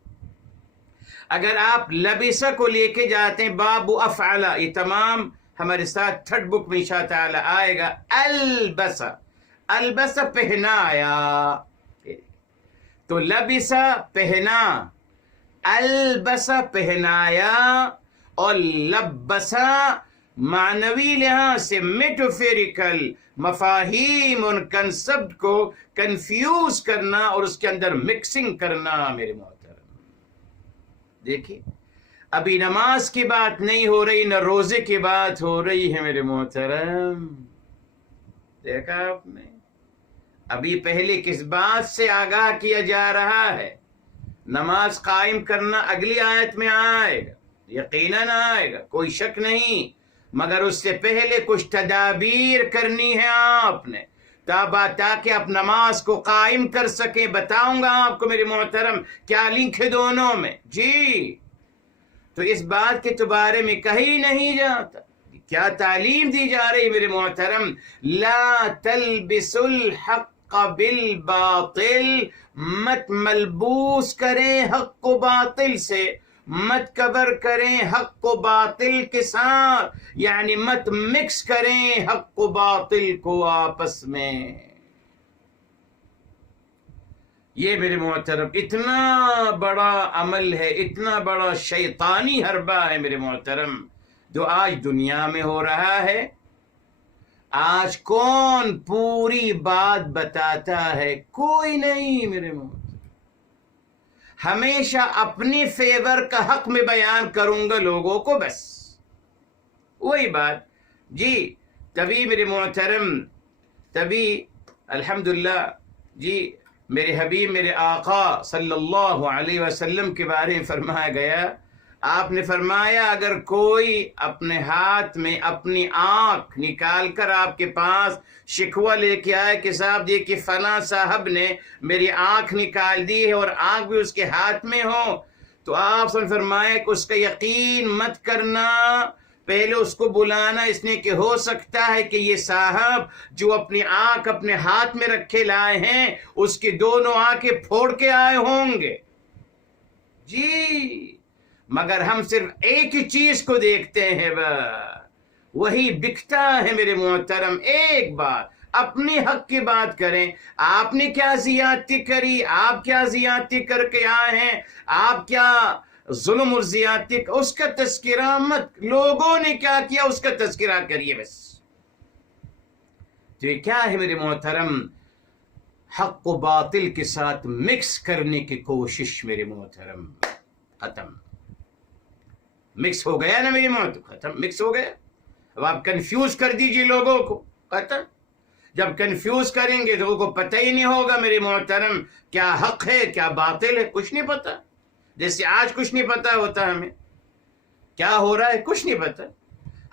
اگر آپ لبسا کو لے کے جاتے ہیں باب افعلا، یہ تمام ہمارے ساتھ تھرڈ بک میں انشاء تعالی آئے گا، البسا، البسا پہنایا، تو لبسا پہنا، البسا پہنایا، اور لبسا معنوی لحاظ سے میٹافیریکل مفاہیم اور کنسپٹ کو کنفیوز کرنا اور اس کے اندر مکسنگ کرنا میرے محترم۔ دیکھیے، ابھی نماز کی بات نہیں ہو رہی، نہ روزے کی بات ہو رہی ہے میرے محترم، دیکھا آپ نے، ابھی پہلے کس بات سے آگاہ کیا جا رہا ہے، نماز قائم کرنا اگلی آیت میں آئے گا، یقیناً آئے گا، کوئی شک نہیں، مگر اس سے پہلے کچھ تدابیر کرنی ہے آپ نے، تاکہ آپ نماز کو قائم کر سکیں، بتاؤں گا آپ کو میرے محترم کیا لنک ہے دونوں میں، جی تو اس بات کے تو بارے میں کہیں نہیں جاتا، کیا تعلیم دی جا رہی میرے محترم، لا تلبس الحق بالباطل، مت ملبوس کریں حق کو باطل سے، مت کور کریں حق کو باطل کے ساتھ، یعنی مت مکس کریں حق کو باطل کو آپس میں، یہ میرے محترم اتنا بڑا عمل ہے، اتنا بڑا شیطانی حربہ ہے میرے محترم، جو آج دنیا میں ہو رہا ہے۔ آج کون پوری بات بتاتا ہے؟ کوئی نہیں میرے محترم۔ ہمیشہ اپنے فیور کا حق میں بیان کروں گا لوگوں کو، بس وہی بات جی۔ تبھی میرے محترم، تبھی الحمدللہ جی میرے حبیب میرے آقا صلی اللہ علیہ وسلم کے بارے میں فرمایا گیا، آپ نے فرمایا اگر کوئی اپنے ہاتھ میں اپنی آنکھ نکال کر آپ کے پاس شکوہ لے کے آئے کہ صاحب دیکھیے فلاں صاحب نے میری آنکھ نکال دی ہے اور آنکھ بھی اس کے ہاتھ میں ہو، تو آپ نے فرمایا کہ اس کا یقین مت کرنا، پہلے اس کو بلانا، اس نے کہ ہو سکتا ہے کہ یہ صاحب جو اپنی آنکھ اپنے ہاتھ میں رکھے لائے ہیں اس کی دونوں آنکھیں پھوڑ کے آئے ہوں گے جی، مگر ہم صرف ایک ہی چیز کو دیکھتے ہیں، وہی بکتا ہے میرے محترم۔ ایک بات اپنی حق کی بات کریں، آپ نے کیا زیادتی کری، آپ کیا زیادتی کر کے آئے ہیں، آپ کیا ظلم اور زیادتی، اس کا تذکرہ مت، لوگوں نے کیا کیا اس کا تذکرہ کریے بس۔ تو یہ کیا ہے میرے محترم؟ حق و باطل کے ساتھ مکس کرنے کی کوشش میرے محترم، ختم، مکس ہو گیا نا میری محترم، ختم، مکس ہو گیا۔ اب آپ کنفیوز کر دیجئے لوگوں کو، ختم۔ جب کنفیوز کریں گے تو کو پتہ ہی نہیں ہوگا میرے محترم کیا حق ہے کیا باطل ہے، کچھ نہیں پتہ۔ جیسے آج کچھ نہیں پتہ ہوتا ہمیں کیا ہو رہا ہے، کچھ نہیں پتہ۔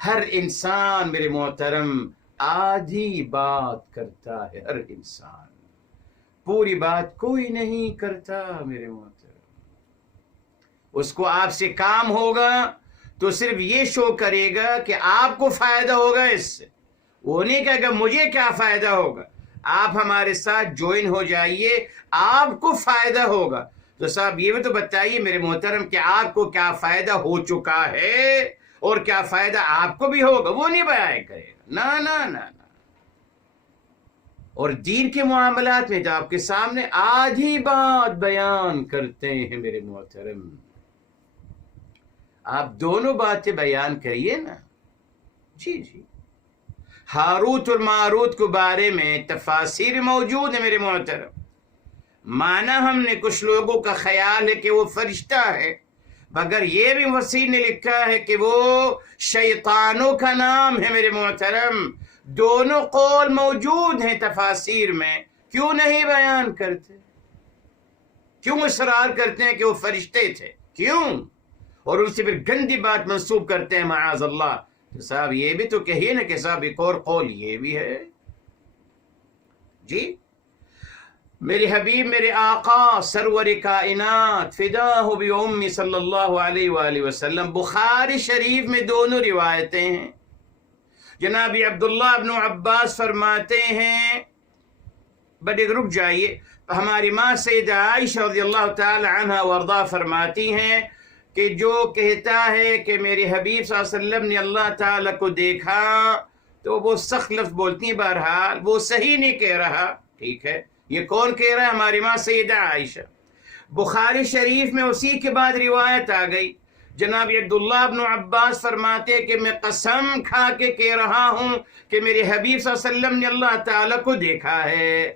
ہر انسان میرے محترم آدھی بات کرتا ہے، ہر انسان پوری بات کوئی نہیں کرتا میرے محترم۔ اس کو آپ سے کام ہوگا تو صرف یہ شو کرے گا کہ آپ کو فائدہ ہوگا اس سے، وہ نہیں کہے گا مجھے کیا فائدہ ہوگا۔ آپ ہمارے ساتھ جوائن ہو جائیے، آپ کو فائدہ ہوگا۔ تو صاحب یہ بھی تو بتائیے میرے محترم کہ آپ کو کیا فائدہ ہو چکا ہے اور کیا فائدہ آپ کو بھی ہوگا، وہ نہیں بیان کرے گا، نا نا نا نا۔ اور دین کے معاملات میں تو آپ کے سامنے آدھی بات بیان کرتے ہیں میرے محترم، آپ دونوں باتیں بیان کریے نا جی جی۔ ہاروت اور ماروت کے بارے میں تفاسیر موجود ہے میرے محترم، مانا ہم نے کچھ لوگوں کا خیال ہے کہ وہ فرشتہ ہے، مگر یہ بھی وسیع نے لکھا ہے کہ وہ شیطانوں کا نام ہے میرے محترم۔ دونوں قول موجود ہیں تفاسیر میں، کیوں نہیں بیان کرتے؟ کیوں اصرار کرتے ہیں کہ وہ فرشتے تھے؟ کیوں؟ اور ان سے پھر گندی بات منسوب کرتے ہیں معاذ اللہ۔ تو صاحب یہ بھی تو کہیے نا کہ صاحب ایک اور قول یہ بھی ہے جی۔ میرے حبیب میرے آقا سرور کائنات فداہ بأمی صلی اللہ علیہ وآلہ وسلم، بخاری شریف میں دونوں روایتیں ہیں۔ جناب عبداللہ ابن عباس فرماتے ہیں، بڑے رک جائیے، ہماری ماں سیدہ عائشہ رضی اللہ تعالی عنہ وارضاہ فرماتی ہیں کہ جو کہتا ہے کہ میرے حبیب صلی اللہ علیہ وسلم نے اللہ تعالیٰ کو دیکھا، تو وہ سخت لفظ بولتی ہیں، بہرحال وہ صحیح نہیں کہہ رہا، ٹھیک ہے۔ یہ کون کہہ رہا ہے؟ ہماری ماں سیدہ عائشہ۔ بخاری شریف میں اسی کے بعد روایت آ گئی، جناب عبداللہ ابن عباس فرماتے کہ میں قسم کھا کے کہہ رہا ہوں کہ میرے حبیب صلی اللہ علیہ وسلم نے اللہ تعالیٰ کو دیکھا ہے۔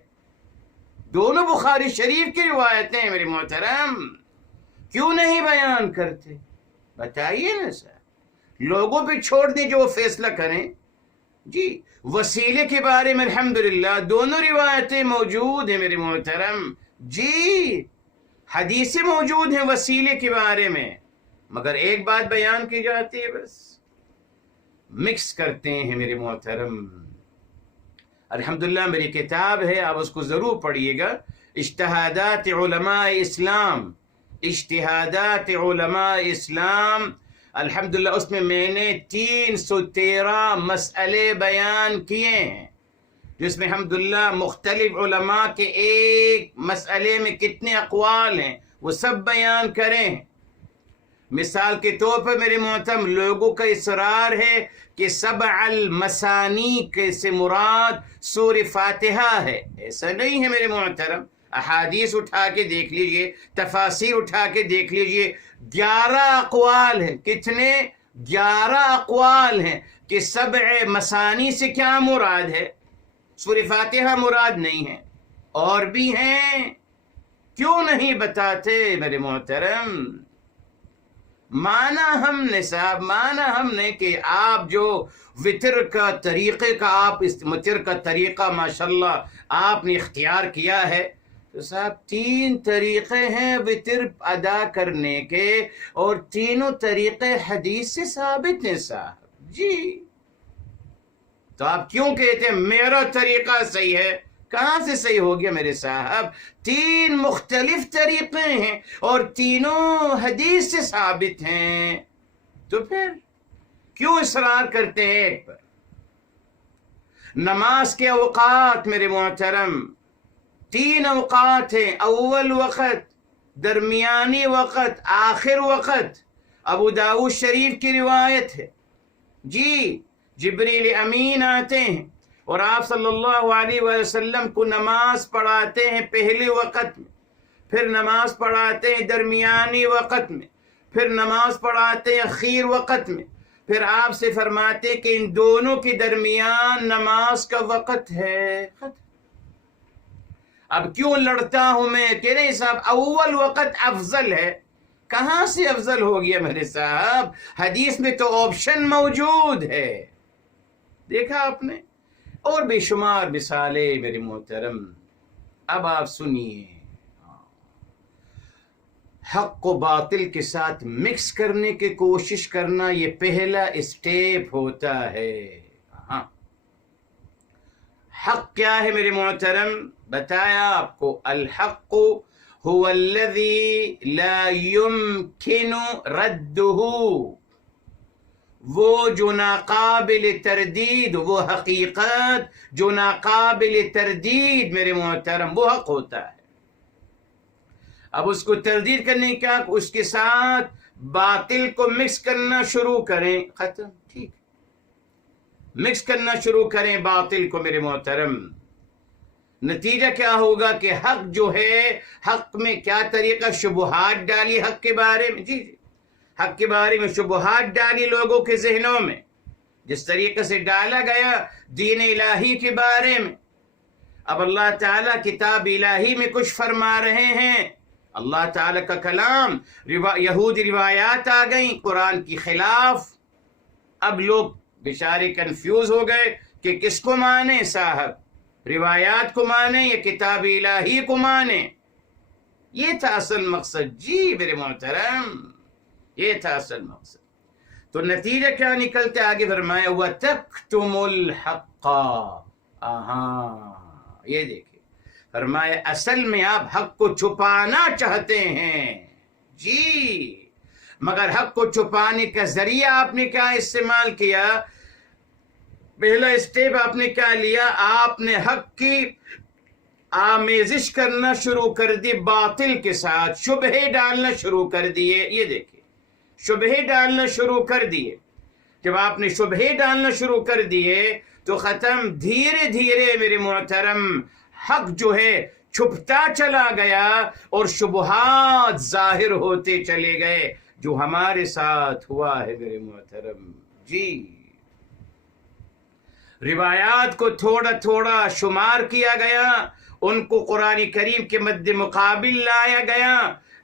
دونوں بخاری شریف کی روایتیں ہیں میرے محترم، کیوں نہیں بیان کرتے؟ بتائیے نا سر، لوگوں پہ چھوڑ دیں جو وہ فیصلہ کریں جی۔ وسیلے کے بارے میں الحمدللہ دونوں روایتیں موجود ہیں میرے محترم جی، حدیثیں موجود ہیں وسیلے کے بارے میں، مگر ایک بات بیان کی جاتی ہے، بس مکس کرتے ہیں میرے محترم۔ الحمدللہ میری کتاب ہے، آپ اس کو ضرور پڑھیے گا، اجتہادات علماء اسلام، اجتہادات علماء اسلام۔ الحمدللہ اس میں نے 313 مسئلے بیان کیے ہیں، جس میں الحمدللہ مختلف علماء کے ایک مسئلے میں کتنے اقوال ہیں وہ سب بیان کریں۔ مثال کے طور پر میرے محترم، لوگوں کا اصرار ہے کہ 7 المثانی سے مراد سورہ فاتحہ ہے، ایسا نہیں ہے میرے محترم۔ احادیث اٹھا کے دیکھ لیجئے، تفاسیر اٹھا کے دیکھ لیجئے، 11 اقوال ہیں۔ کتنے؟ 11 اقوال ہیں کہ سبع مثانی سے کیا مراد ہے؟ سورہ فاتحہ مراد نہیں ہے، اور بھی ہیں، کیوں نہیں بتاتے میرے محترم؟ مانا ہم نے صاحب، مانا ہم نے کہ آپ جو وطر کا طریقے کا، آپ اس وطر کا طریقہ ماشاءاللہ آپ نے اختیار کیا ہے، تو صاحب 3 طریقے ہیں وطر ادا کرنے کے، اور تینوں طریقے حدیث سے ثابت ہیں صاحب جی۔ تو آپ کیوں کہتے ہیں میرا طریقہ صحیح ہے؟ کہاں سے صحیح ہو گیا میرے صاحب؟ 3 مختلف طریقے ہیں اور تینوں حدیث سے ثابت ہیں، تو پھر کیوں اصرار کرتے ہیں ایک پر؟ نماز کے اوقات میرے محترم 3 اوقات ہیں، اول وقت، درمیانی وقت، آخر وقت۔ ابو داؤد شریف کی روایت ہے جی، جبریل امین آتے ہیں اور آپ صلی اللہ علیہ وسلم کو نماز پڑھاتے ہیں پہلے وقت میں، پھر نماز پڑھاتے ہیں درمیانی وقت میں، پھر نماز پڑھاتے ہیں اخیر وقت میں، پھر آپ سے فرماتے کہ ان دونوں کے درمیان نماز کا وقت ہے۔ اب کیوں لڑتا ہوں میں کہ نہیں صاحب اول وقت افضل ہے؟ کہاں سے افضل ہو گیا میرے صاحب؟ حدیث میں تو آپشن موجود ہے، دیکھا آپ نے، اور بے شمار مثالیں میرے محترم۔ اب آپ سنیے، حق کو باطل کے ساتھ مکس کرنے کی کوشش کرنا یہ پہلا اسٹیپ ہوتا ہے۔ ہاں، حق کیا ہے میرے محترم؟ بتایا آپ کو، الحق هو الذي لا يمكن رده، وہ جو ناقابل تردید، وہ حقیقت جو ناقابل تردید میرے محترم، وہ حق ہوتا ہے۔ اب اس کو تردید کرنے کا، اس کے ساتھ باطل کو مکس کرنا شروع کریں، ختم، ٹھیک، مکس کرنا شروع کریں باطل کو میرے محترم، نتیجہ کیا ہوگا کہ حق جو ہے، حق میں کیا طریقہ، شبہات ڈالی حق کے بارے میں، جی جی، حق کے بارے میں شبہات ڈالی لوگوں کے ذہنوں میں، جس طریقے سے ڈالا گیا دین الہی کے بارے میں۔ اب اللہ تعالیٰ کتاب الہی میں کچھ فرما رہے ہیں، اللہ تعالیٰ کا کلام، یہودی روایات آ گئیں قرآن کی خلاف۔ اب لوگ بیچارے کنفیوز ہو گئے کہ کس کو مانیں صاحب، روایات کو مانیں یا کتاب الہی کو مانیں؟ یہ تھا اصل مقصد جی میرے محترم، یہ تھا اصل مقصد۔ تو نتیجہ کیا نکلتے؟ آگے فرمایا وَتَكْتُمُ الْحَقَّ، یہ دیکھیں، فرمایا اصل میں آپ حق کو چھپانا چاہتے ہیں جی، مگر حق کو چھپانے کا ذریعہ آپ نے کیا استعمال کیا؟ پہلا اسٹیپ آپ نے کیا لیا؟ آپ نے حق کی آمیزش کرنا شروع کر دی باطل کے ساتھ، شبہے ڈالنا شروع کر دیے۔ یہ دیکھیں، شبہے ڈالنا شروع کر دیے۔ جب آپ نے شبہے ڈالنا شروع کر دیے تو ختم، دھیرے دھیرے میرے محترم حق جو ہے چھپتا چلا گیا اور شبہات ظاہر ہوتے چلے گئے، جو ہمارے ساتھ ہوا ہے میرے محترم جی۔ روایات کو تھوڑا تھوڑا شمار کیا گیا، ان کو قرآن کریم کے مد مقابل لایا گیا،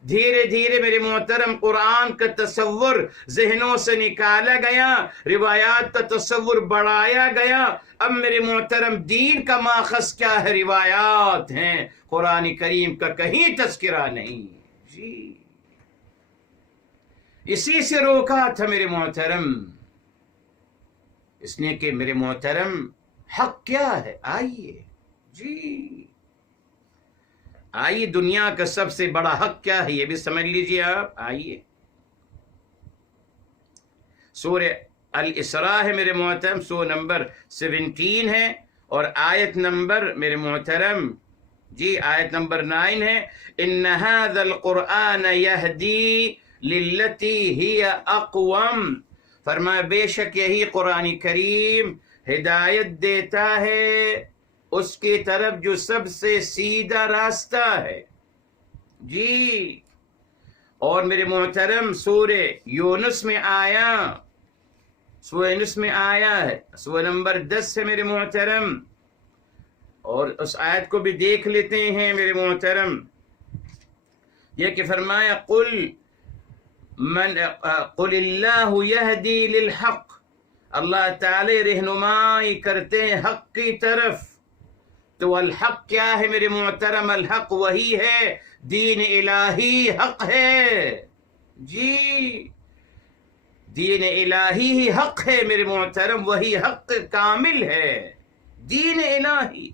دھیرے دھیرے میرے محترم قرآن کا تصور ذہنوں سے نکالا گیا، روایات کا تصور بڑھایا گیا۔ اب میرے محترم دین کا ماخذ کیا ہے؟ روایات ہیں، قرآن کریم کا کہیں تذکرہ نہیں جی۔ اسی سے روکا تھا میرے محترم، اس نے کہ میرے محترم حق کیا ہے؟ آئیے جی، آئیے، دنیا کا سب سے بڑا حق کیا ہے یہ بھی سمجھ لیجئے آپ۔ آئیے، سورہ الاسراء ہے میرے محترم، سورہ نمبر 17 ہے، اور آیت نمبر میرے محترم جی، آیت نمبر 9 ہے، ان ھذا القرآن یہدی للتی ہی اقوم، فرمایا بے شک یہی قرآن کریم ہدایت دیتا ہے اس کی طرف جو سب سے سیدھا راستہ ہے. جی. اور میرے محترم سورہ یونس میں آیا، سورہ یونس میں آیا ہے، سورہ نمبر 10 ہے میرے محترم، اور اس آیت کو بھی دیکھ لیتے ہیں میرے محترم. یہ کہ فرمایا قل اللہ یہدی للحق، اللہ تعالی رہنمائی کرتے ہیں حق کی طرف. تو الحق کیا ہے میرے محترم؟ الحق وہی ہے، دین الہی حق ہے. جی، دین الہی ہی حق ہے میرے محترم، وہی حق کامل ہے، دین الہی.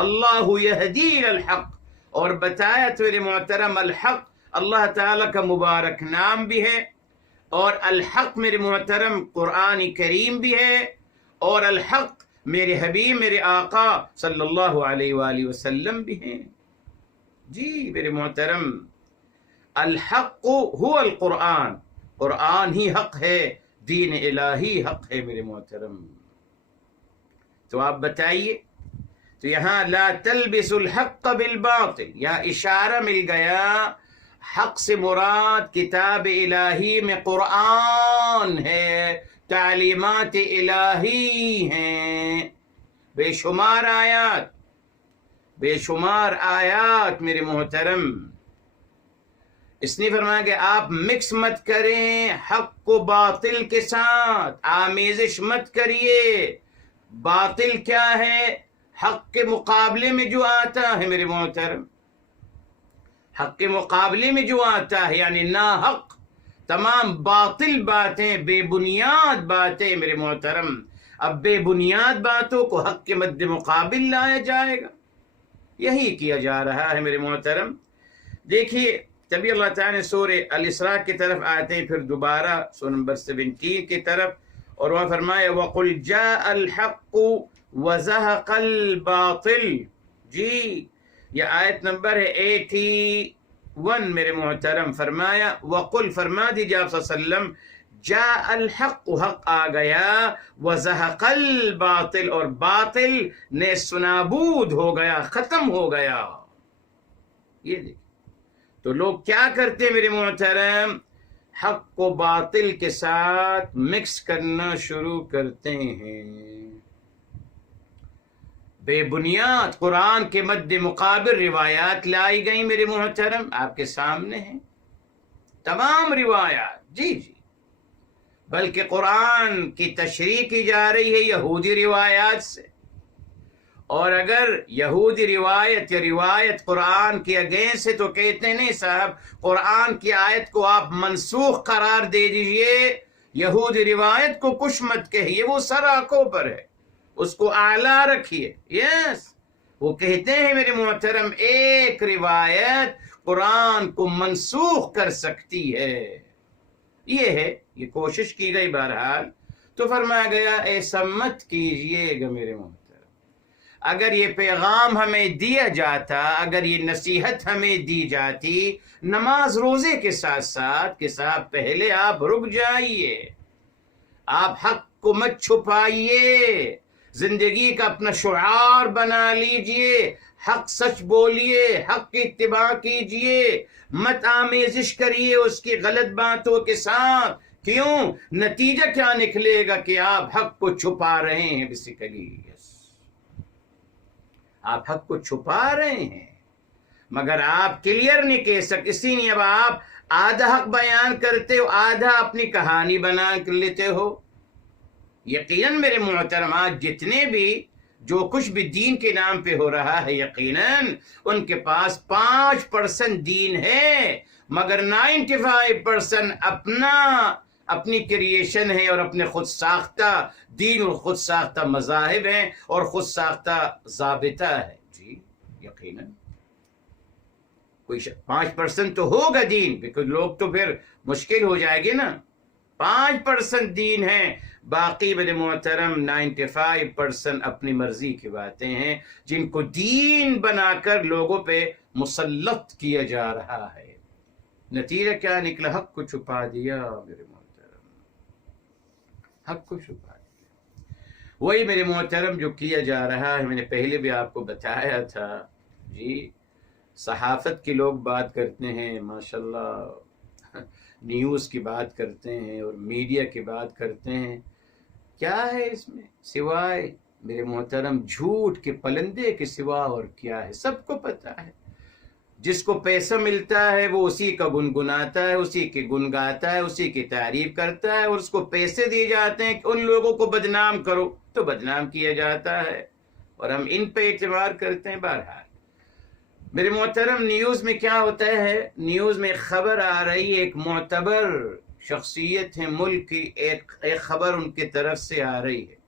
اللہ یہدی الحق، اور بتایا تو میرے محترم الحق اللہ تعالیٰ کا مبارک نام بھی ہے، اور الحق میرے محترم قرآن کریم بھی ہے، اور الحق میرے حبیب میرے آقا صلی اللہ علیہ وآلہ وسلم بھی ہیں. جی میرے محترم، الحق هو القرآن، قرآن ہی حق ہے، دین الہی حق ہے میرے محترم. تو آپ بتائیے، تو یہاں لا تلبس الحق بالباطل، یہاں اشارہ مل گیا حق سے مراد کتاب الہی میں قرآن ہے، تعلیمات الہی ہیں، بے شمار آیات، بے شمار آیات میرے محترم. اس نے فرمایا کہ آپ مکس مت کریں حق کو باطل کے ساتھ، آمیزش مت کریے. باطل کیا ہے؟ حق کے مقابلے میں جو آتا ہے میرے محترم، حق کے مقابلے میں جو آتا ہے، یعنی ناحق تمام باطل باتیں، بے بنیاد باتیں میرے محترم. اب بے بنیاد باتوں کو حق کے مد مقابل لایا جائے گا، یہی کیا جا رہا ہے میرے محترم. دیکھیے تبھی اللہ تعالیٰ نے سورہ الاسراء کی طرف آتے ہیں، پھر دوبارہ سورہ نمبر 17 کی طرف، اور وہاں فرمایا وَقُلْ جَاءَ الْحَقُّ وَزَهَقَ الْبَاطِلُ. جی یہ آیت نمبر ہے 81 میرے محترم. فرمایا وَقُلْ، فرما دیجیے آپ صلی اللہ علیہ وسلم، جاء الحق، حق آ گیا، وزہق الباطل، اور باطل نیست و نابود ہو گیا، ختم ہو گیا. یہ دیکھ تو لوگ کیا کرتے میرے محترم؟ حق کو باطل کے ساتھ مکس کرنا شروع کرتے ہیں. بے بنیاد قرآن کے مد مقابل روایات لائی گئی میرے محترم، آپ کے سامنے ہیں تمام روایات. جی جی، بلکہ قرآن کی تشریح کی جا رہی ہے یہودی روایات سے، اور اگر یہودی روایت یا روایت قرآن کے اگینسٹ ہے تو کہتے نہیں صاحب قرآن کی آیت کو آپ منسوخ قرار دے دیجئے، یہودی روایت کو کچھ مت کہیے، وہ سر آنکھوں پر ہے، اس کو اعلیٰ رکھیے. یس، وہ کہتے ہیں میرے محترم ایک روایت قرآن کو منسوخ کر سکتی ہے. یہ ہے، یہ کوشش کی گئی بہرحال. تو فرمایا گیا ایسا مت کیجئے گا میرے محترم. اگر یہ پیغام ہمیں دیا جاتا، اگر یہ نصیحت ہمیں دی جاتی نماز روزے کے ساتھ ساتھ کہ صاحب پہلے آپ رک جائیے، آپ حق کو مت چھپائیے، زندگی کا اپنا شعار بنا لیجئے، حق سچ بولیے، حق کی اتباع کیجئے، مت آمیزش کریے اس کی غلط باتوں کے ساتھ. کیوں؟ نتیجہ کیا نکلے گا کہ آپ حق کو چھپا رہے ہیں. بیسیکلی آپ حق کو چھپا رہے ہیں، مگر آپ کلیئر نہیں کہہ سکتے. اسی لیے اب آپ آدھا حق بیان کرتے ہو، آدھا اپنی کہانی بنا کر لیتے ہو. یقیناً میرے محترم آج جتنے بھی جو کچھ بھی دین کے نام پہ ہو رہا ہے، یقیناً ان کے پاس 5% دین ہے، مگر 95% اپنی کریشن ہے، اور اپنے خود ساختہ دین اور خود ساختہ مذاہب ہیں اور خود ساختہ ضابطہ ہے. جی یقیناً کوئی 5% تو ہوگا دین، کیونکہ لوگ تو پھر مشکل ہو جائے گی نا. 5% دین ہے، باقی میرے محترم 95% اپنی مرضی کی باتیں ہیں جن کو دین بنا کر لوگوں پہ مسلط کیا جا رہا ہے. نتیجہ کیا نکلا؟ حق کو چھپا دیا میرے محترم، حق کو چھپا دیا. وہی میرے محترم جو کیا جا رہا ہے، میں نے پہلے بھی آپ کو بتایا تھا جی، صحافت کے لوگ بات کرتے ہیں ماشاءاللہ، نیوز کی بات کرتے ہیں اور میڈیا کی بات کرتے ہیں، کیا ہے اس میں سوائے میرے محترم جھوٹ کے پلندے کے سوا اور کیا ہے؟ سب کو پتا ہے، جس کو پیسہ ملتا ہے وہ اسی کا گنگناتا ہے، اسی کی گن گاتا ہے، اسی کی تعریف کرتا ہے، اور اس کو پیسے دیے جاتے ہیں کہ ان لوگوں کو بدنام کرو تو بدنام کیا جاتا ہے، اور ہم ان پہ اعتبار کرتے ہیں۔ بہرحال میرے محترم، نیوز میں کیا ہوتا ہے؟ نیوز میں خبر آ رہی ہے، ایک معتبر شخصیت ہے ملک کی، ایک خبر ان کی طرف سے آ رہی ہے،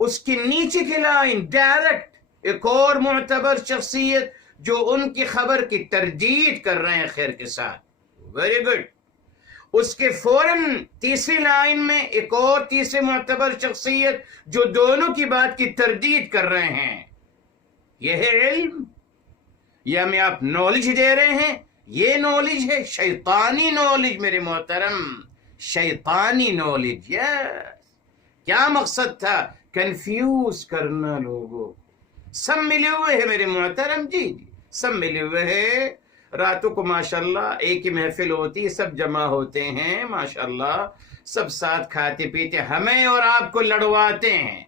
اس کے نیچے کی لائن ڈائریکٹ ایک اور معتبر شخصیت جو ان کی خبر کی تردید کر رہے ہیں خیر کے ساتھ، ویری گڈ، اس کے فوراً تیسری لائن میں ایک اور تیسرے معتبر شخصیت جو دونوں کی بات کی تردید کر رہے ہیں۔ یہ ہے علم، یا ہمیں آپ نالج دے رہے ہیں؟ یہ نالج ہے شیطانی نالج میرے محترم، شیطانی نالج۔ کیا مقصد تھا؟ کنفیوز کرنا لوگوں، سب ملے ہوئے ہیں میرے محترم، جی سب ملے ہوئے ہیں، راتوں کو ماشاءاللہ ایک ہی محفل ہوتی ہے، سب جمع ہوتے ہیں ماشاءاللہ، سب ساتھ کھاتے پیتے، ہمیں اور آپ کو لڑواتے ہیں،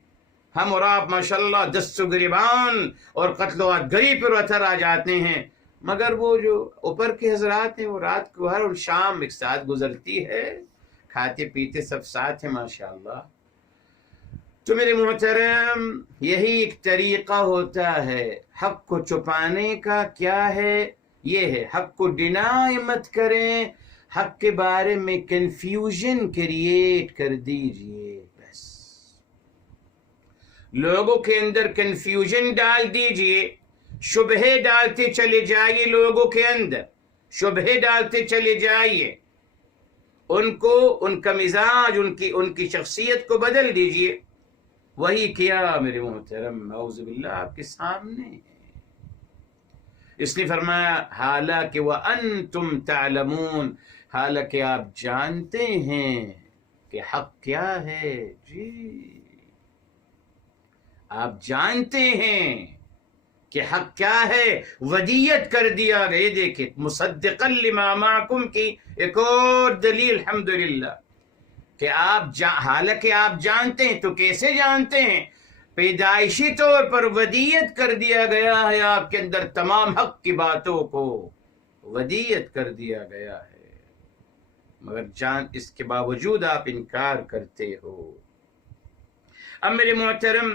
ہم اور آپ ماشاءاللہ دست و گریبان اور قتل و گری پر وتر آ جاتے ہیں، مگر وہ جو اوپر کے حضرات ہیں وہ رات کو ہر شام ایک ساتھ گزرتی ہے، کھاتے پیتے سب ساتھ ہیں ماشاءاللہ۔ تو میرے محترم، یہی ایک طریقہ ہوتا ہے حق کو چھپانے کا۔ کیا ہے؟ یہ ہے حق کو ڈینائی مت کریں، حق کے بارے میں کنفیوژن کریٹ کر دیجئے، بس لوگوں کے اندر کنفیوژن ڈال دیجئے، شبہے ڈالتے چلے جائیے، لوگوں کے اندر شبہے ڈالتے چلے جائیے، ان کو ان کا مزاج ان کی شخصیت کو بدل دیجئے۔ وہی کیا میرے محترم، اعوذ باللہ آپ کے سامنے ہے، اس نے فرمایا حالانکہ وَأَنْتُمْ تَعْلَمُونَ، حالانکہ آپ جانتے ہیں کہ حق کیا ہے، جی آپ جانتے ہیں کہ حق کیا ہے، ودیت کر دیا گیا۔ دیکھیں مصدقا لما معکم کی ایک اور دلیل الحمدللہ، کہ حالانکہ آپ جانتے ہیں، تو کیسے جانتے ہیں؟ پیدائشی طور پر ودیت کر دیا گیا ہے آپ کے اندر، تمام حق کی باتوں کو ودیت کر دیا گیا ہے، مگر اس کے باوجود آپ انکار کرتے ہو۔ اب میرے محترم،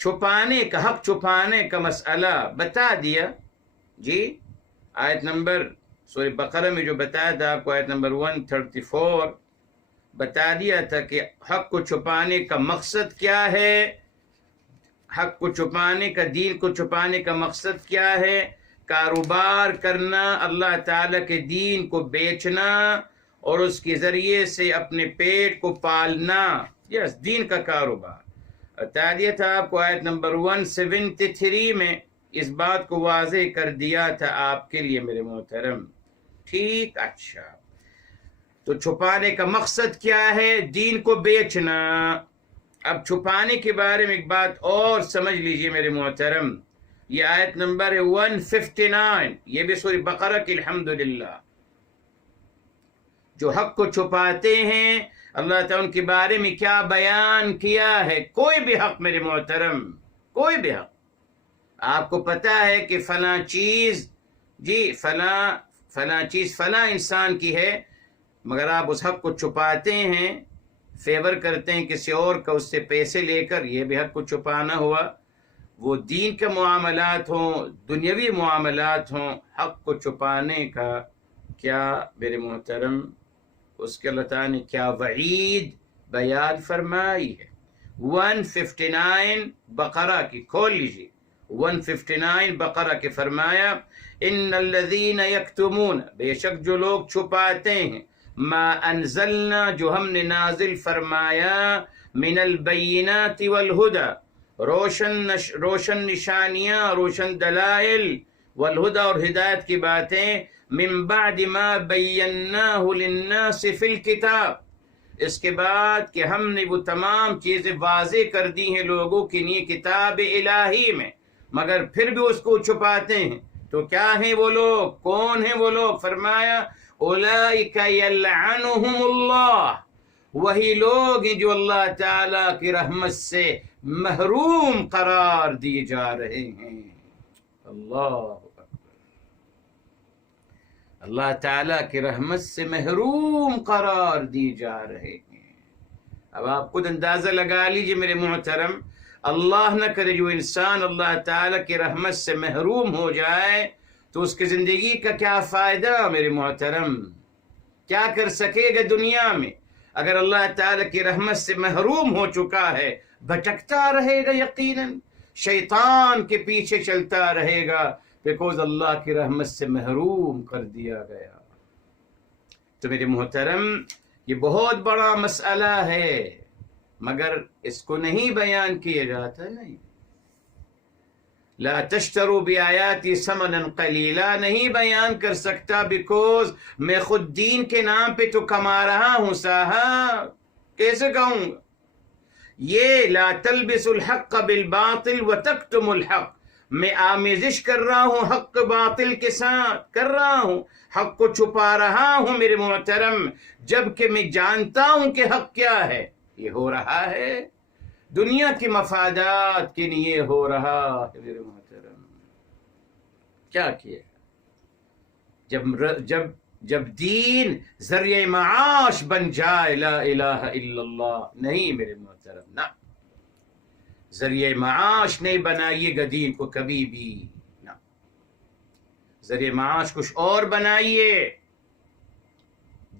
چھپانے کا حق چھپانے کا مسئلہ بتا دیا جی، آیت نمبر سورہ بقرہ میں جو بتایا تھا آپ کو، آیت نمبر 134 بتا دیا تھا کہ حق کو چھپانے کا مقصد کیا ہے، حق کو چھپانے کا، دین کو چھپانے کا مقصد کیا ہے؟ کاروبار کرنا، اللہ تعالیٰ کے دین کو بیچنا اور اس کے ذریعے سے اپنے پیٹ کو پالنا، یس دین کا کاروبار۔ بتا دیا تھا آپ کو آیت نمبر 173 میں اس بات کو واضح کر دیا تھا آپ کے لیے میرے محترم، ٹھیک؟ اچھا، تو چھپانے کا مقصد کیا ہے؟ دین کو بیچنا۔ اب چھپانے کے بارے میں ایک بات اور سمجھ لیجئے میرے محترم، یہ آیت نمبر ہے 159، یہ بھی سورہ بقرہ کی الحمدللہ۔ جو حق کو چھپاتے ہیں، اللہ تعالیٰ ان کے بارے میں کیا بیان کیا ہے؟ کوئی بھی حق میرے محترم، کوئی بھی حق، آپ کو پتا ہے کہ فلاں چیز، جی فلاں چیز فلاں انسان کی ہے، مگر آپ اس حق کو چھپاتے ہیں، فیور کرتے ہیں کسی اور کا، اس سے پیسے لے کر، یہ بھی حق کو چھپانا ہوا۔ وہ دین کے معاملات ہوں، دنیاوی معاملات ہوں، حق کو چھپانے کا کیا میرے محترم، اس کے اللہ تعالیٰ نے کیا وعید بیان فرمائی ہے۔ 159 بقرہ کی کھول لیجیے، 159 بقرہ کے فرمایا، ان الذین یکتمون، بے شک جو لوگ چھپاتے ہیں، ما انزلنا، جو ہم نے نازل فرمایا، من البینات والہدی، روشن نشانیاں، روشن دلائل، والہدی اور ہدایت کی باتیں، من بعد ما بیناہ للناس فی الکتاب، اس کے بعد کہ ہم نے وہ تمام چیزیں واضح کر دی ہیں لوگوں کے لیے کتاب الہی میں، مگر پھر بھی اس کو چھپاتے ہیں، تو کیا ہیں وہ لوگ؟ کون ہیں وہ لوگ؟ فرمایا اولئک یلعنہم اللہ، وہی لوگ ہیں جو اللہ تعالیٰ کی رحمت سے محروم قرار دیے جا رہے ہیں۔ اللہ اکبر، اللہ تعالیٰ کی رحمت سے محروم قرار دیے جا رہے ہیں۔ اب آپ خود اندازہ لگا لیجیے میرے محترم، اللہ نہ کرے جو انسان اللہ تعالیٰ کی رحمت سے محروم ہو جائے تو اس کی زندگی کا کیا فائدہ میرے محترم؟ کیا کر سکے گا دنیا میں؟ اگر اللہ تعالیٰ کی رحمت سے محروم ہو چکا ہے، بھٹکتا رہے گا، یقیناً شیطان کے پیچھے چلتا رہے گا، بیکوز اللہ کی رحمت سے محروم کر دیا گیا۔ تو میرے محترم، یہ بہت بڑا مسئلہ ہے، مگر اس کو نہیں بیان کیا جاتا، نہیں۔ لا تشتروا بآیاتی ثمنا قلیلا نہیں بیان کر سکتا، بیکوز میں خود دین کے نام پہ تو کما رہا ہوں صاحب، کیسے کہوں گا؟ یہ لا تلبس الحق بالباطل وتکتم الحق، میں آمیزش کر رہا ہوں حق باطل کے ساتھ، کر رہا ہوں، حق کو چھپا رہا ہوں میرے محترم، جبکہ میں جانتا ہوں کہ حق کیا ہے۔ یہ ہو رہا ہے دنیا کے مفادات کے لیے ہو رہا ہے میرے محترم۔ کیا کیا؟ جب دین ذریعہ معاش بن جائے، لا الہ الا اللہ، نہیں میرے محترم، نہ، ذریعہ معاش نہیں بنائیے گا دین کو کبھی بھی، نہ، ذریعہ معاش کچھ اور بنائیے،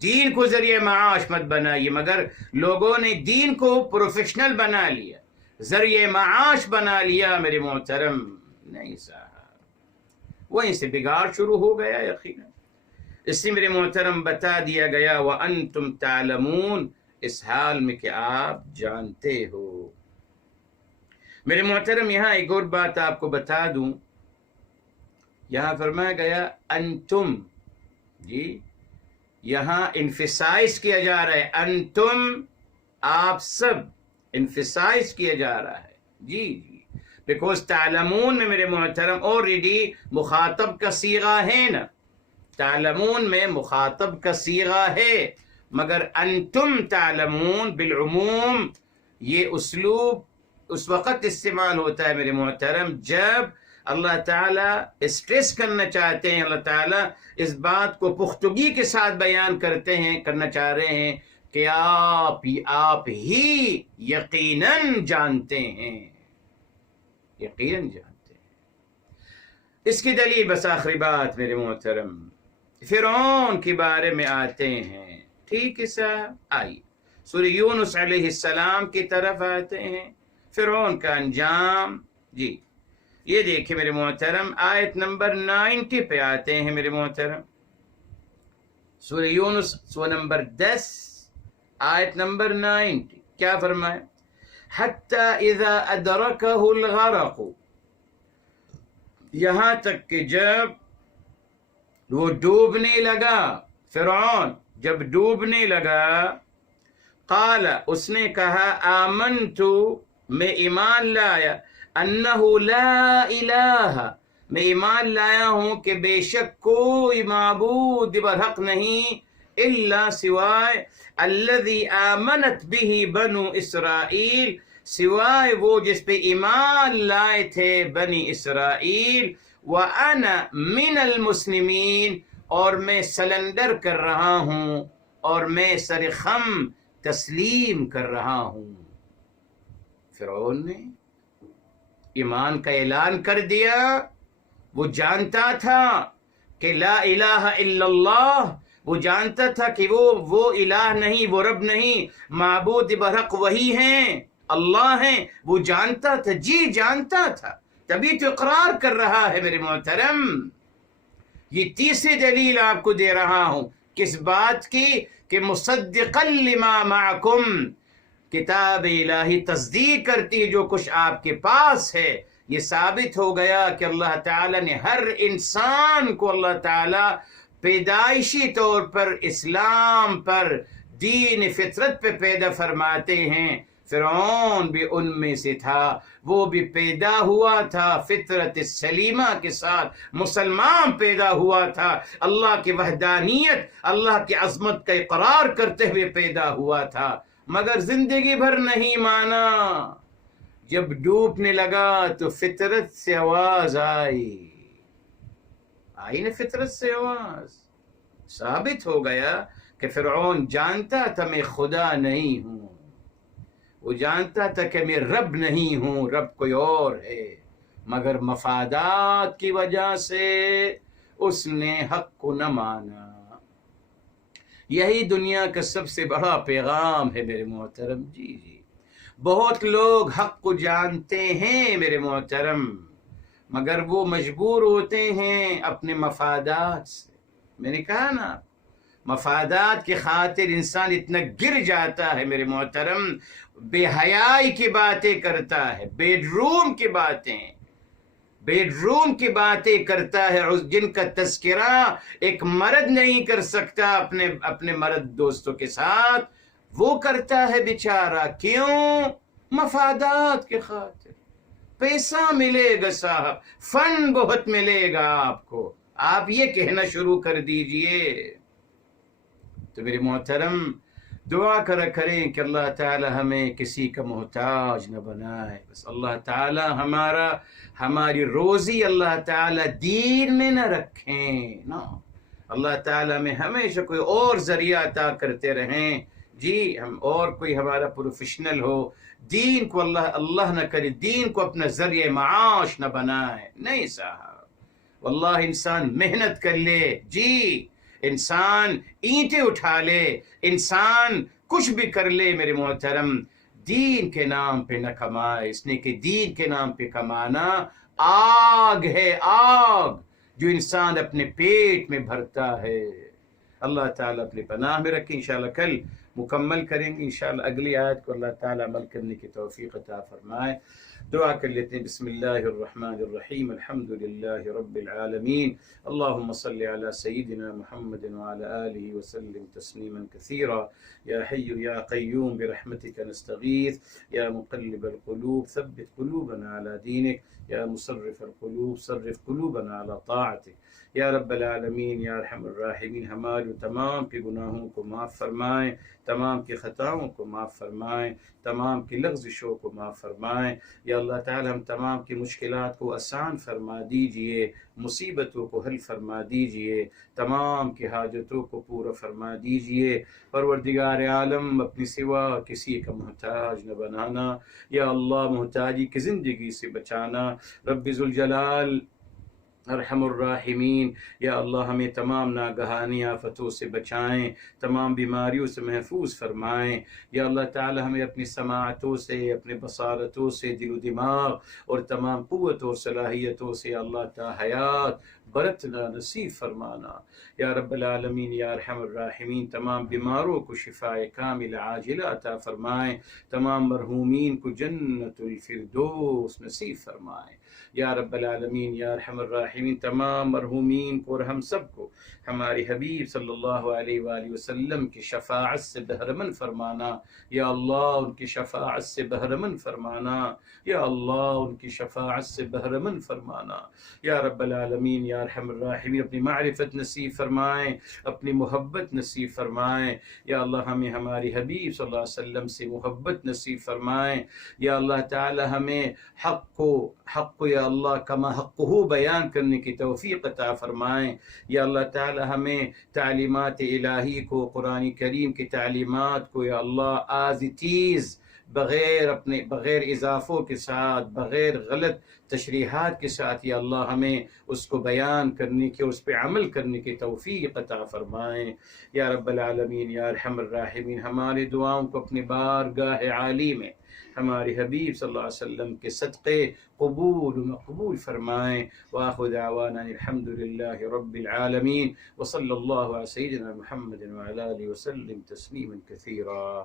دین کو ذریعہ معاش مت بنائیے۔ مگر لوگوں نے دین کو پروفیشنل بنا لیا، ذریعہ معاش بنا لیا میرے محترم، نہیں صاحب، وہیں سے بگاڑ شروع ہو گیا یقیناً۔ اس سے میرے محترم بتا دیا گیا وَأَنْتُمْ تَعْلَمُونَ، اس حال میں کہ آپ جانتے ہو۔ میرے محترم، یہاں ایک اور بات آپ کو بتا دوں، یہاں فرمایا گیا انتم، جی یہاں انفسائز کیا جا رہا ہے، انتم، آپ سب، انفسائز کیا جا رہا ہے، جی جی، بیکوز تعلمون میں میرے محترم آلریڈی مخاطب کا صیغہ ہے نا، تعلمون میں مخاطب کا صیغہ ہے، مگر انتم تعلمون بالعموم یہ اسلوب اس وقت استعمال ہوتا ہے میرے محترم جب اللہ تعالیٰ اسٹریس کرنا چاہتے ہیں، اللہ تعالیٰ اس بات کو پختگی کے ساتھ بیان کرنا چاہ رہے ہیں کہ آپ ہی یقیناً جانتے ہیں، یقیناً جانتے ہیں۔ اس کی دلیل بس آخری بات میرے محترم، فرعون کے بارے میں آتے ہیں، ٹھیک ہے صاحب؟ آئیے سورہ یونس علیہ السلام کی طرف آتے ہیں، فرعون کا انجام، جی یہ دیکھیں میرے محترم، آیت نمبر 90 پہ آتے ہیں میرے محترم، سورہ یونس سورہ نمبر 10 آیت نمبر 90، کیا فرمائے؟ حتی اذا ادرکہ الغرق، یہاں تک کہ جب وہ ڈوبنے لگا، فرعون جب ڈوبنے لگا، قال، اس نے کہا، آمنتو، میں ایمان لایا، انہ لا الہ، میں ایمان لایا ہوں کہ بے شک کوئی معبود برحق نہیں الا سوائے الذی آمنت به بنو اسرائیل، سوائے وہ جس پہ ایمان لائے تھے بنی اسرائیل، وَأَنَا مِنَ الْمُسْلِمِينَ، اور میں سلنڈر کر رہا ہوں اور میں سر خم تسلیم کر رہا ہوں۔ فرعون نے ایمان کا اعلان کر دیا، وہ جانتا تھا کہ لا الہ الا اللہ، وہ جانتا تھا کہ وہ الہ نہیں، وہ رب نہیں، معبود برحق وہی ہیں، اللہ ہیں، وہ جانتا تھا، جی جانتا تھا، تبھی تو اقرار کر رہا ہے میرے محترم۔ یہ تیسری دلیل آپ کو دے رہا ہوں کس بات کی؟ کہ مصدقا لما معکم، کتاب الہی تصدیق کرتی ہے جو کچھ آپ کے پاس ہے۔ یہ ثابت ہو گیا کہ اللہ تعالیٰ نے ہر انسان کو، اللہ تعالیٰ پیدائشی طور پر اسلام پر، دین فطرت پہ پیدا فرماتے ہیں فرعون بھی ان میں سے تھا، وہ بھی پیدا ہوا تھا فطرت سلیمہ کے ساتھ، مسلمان پیدا ہوا تھا، اللہ کی وحدانیت، اللہ کی عظمت کا اقرار کرتے ہوئے پیدا ہوا تھا، مگر زندگی بھر نہیں مانا۔ جب ڈوبنے لگا تو فطرت سے آواز آئی نا، فطرت سے آواز، ثابت ہو گیا کہ فرعون جانتا تھا میں خدا نہیں ہوں، وہ جانتا تھا کہ میں رب نہیں ہوں، رب کوئی اور ہے، مگر مفادات کی وجہ سے اس نے حق کو نہ مانا۔ یہی دنیا کا سب سے بڑا پیغام ہے میرے محترم۔ جی بہت لوگ حق کو جانتے ہیں میرے محترم، مگر وہ مجبور ہوتے ہیں اپنے مفادات سے۔ میں نے کہا نا، مفادات کی خاطر انسان اتنا گر جاتا ہے میرے محترم، بے حیائی کی باتیں کرتا ہے، بیڈ روم کی باتیں کرتا ہے، جن کا تذکرہ ایک مرد نہیں کر سکتا اپنے مرد دوستوں کے ساتھ، وہ کرتا ہے بیچارہ۔ کیوں؟ مفادات کی خاطر۔ پیسہ ملے گا صاحب، فنڈ بہت ملے گا آپ کو، آپ یہ کہنا شروع کر دیجئے۔ تو میرے محترم، دعا کریں کہ اللہ تعالی ہمیں کسی کا محتاج نہ بنائے، بس اللہ تعالی ہماری روزی اللہ تعالی دین میں نہ رکھیں، نا، اللہ تعالی میں ہمیشہ کوئی اور ذریعہ عطا کرتے رہیں۔ جی ہم اور کوئی ہمارا پروفیشنل ہو، دین کو اللہ نہ کرے، دین کو اپنا ذریعہ معاش نہ بنائے، نہیں صاحب۔ واللہ انسان محنت کر لے، جی انسان اینٹیں اٹھا لے، انسان کچھ بھی کر لے میرے محترم، دین کے نام پہ نہ کمائے، اس نے کہ دین کے نام پہ کمانا آگ ہے، آگ جو انسان اپنے پیٹ میں بھرتا ہے۔ اللہ تعالیٰ اپنی پناہ میں رکھیں۔ انشاءاللہ کل مکمل کریں گے انشاءاللہ اگلی آیت کو، اللہ تعالیٰ عمل کرنے کی توفیق عطا فرمائے۔ دعا کر لیتے ہیں۔ بسم اللہ الرحمن الرحیم، الحمد للہ رب العالمین، اللہم صلی علی سیدنا محمد وعلی آلہ وسلم تسلیما کثیرا، یا حی یا قیوم برحمتک نستغیث، یا مقلب القلوب ثبت قلوبنا علی دینک، یا مصرف القلوب صرف قلوبنا علی طاعتک، یا رب العالمین یا ارحم الراحمین، ہمارے تمام کے گناہوں کو معاف فرمائیں، تمام کی خطاؤں کو معاف فرمائیں، تمام کی لغزشوں کو معاف فرمائیں۔ یا اللہ تعالی ہم تمام کی مشکلات کو آسان فرما دیجئے، مصیبتوں کو حل فرما دیجئے، تمام کی حاجتوں کو پورا فرما دیجئے۔ پروردگار عالم اپنی سوا کسی کا محتاج نہ بنانا، یا اللہ محتاجی کی زندگی سے بچانا۔ رب ذوالجلال ارحم الراحمین، یا اللہ ہمیں تمام ناگہانی آفتوں سے بچائیں، تمام بیماریوں سے محفوظ فرمائیں۔ یا اللہ تعالی ہمیں اپنی سماعتوں سے، اپنے بصارتوں سے، دل و دماغ اور تمام قوت اور صلاحیتوں سے اللہ تعالی حیات برتنا نصیب فرمانا۔ یا رب العالمین یا ارحم الراحمین، تمام بیماروں کو شفاء کامل عاجلہ عطا فرمائیں، تمام مرحومین کو جنت الفردوس نصیب فرمائیں۔ یا رب العالمین یا ارحم الراحمین، تمام مرحومین کو اور ہم سب کو ہمارے حبیب صلی اللہ علیہ وآلہ وسلم کی شفاعت سے بہرمند فرمانا۔ یا اللہ ان کی شفاعت سے بہرمند فرمانا، یا اللہ ان کی شفاعت سے بہرمند فرمانا۔ یا رب العالمین یا ارحم الراحمین، اپنی معرفت نصیب فرمائیں، اپنی محبت نصیب فرمائیں۔ یا اللہ ہمیں ہماری حبیب صلی اللہ علیہ وسلم سے محبت نصیب فرمائیں۔ یا اللہ تعالی ہمیں حق کو یا اللہ کما حقہ بیان کرنے کی توفیق عطا فرمائیں۔ یا اللہ تعالی ہمیں تعلیمات الہی کو، قرآن کریم کی تعلیمات کو یا اللہ آز تیز، بغیر اضافوں کے ساتھ، بغیر غلط تشریحات کے ساتھ یا اللہ ہمیں اس کو بیان کرنے کی اور اس پہ عمل کرنے کی توفیق عطا فرمائیں۔ یا رب العالمین یا ارحم الراحمین، ہماری دعاؤں کو اپنی بارگاہ عالی میں ہمارے حبیب صلی اللہ علیہ وسلم کے صدقے قبول و مقبول فرمائیں۔ وآخر دعوانا الحمد للہ رب العالمین، وصلی اللہ علی سیدنا محمد وعلی آلہ وسلم تسلیما کثیرا۔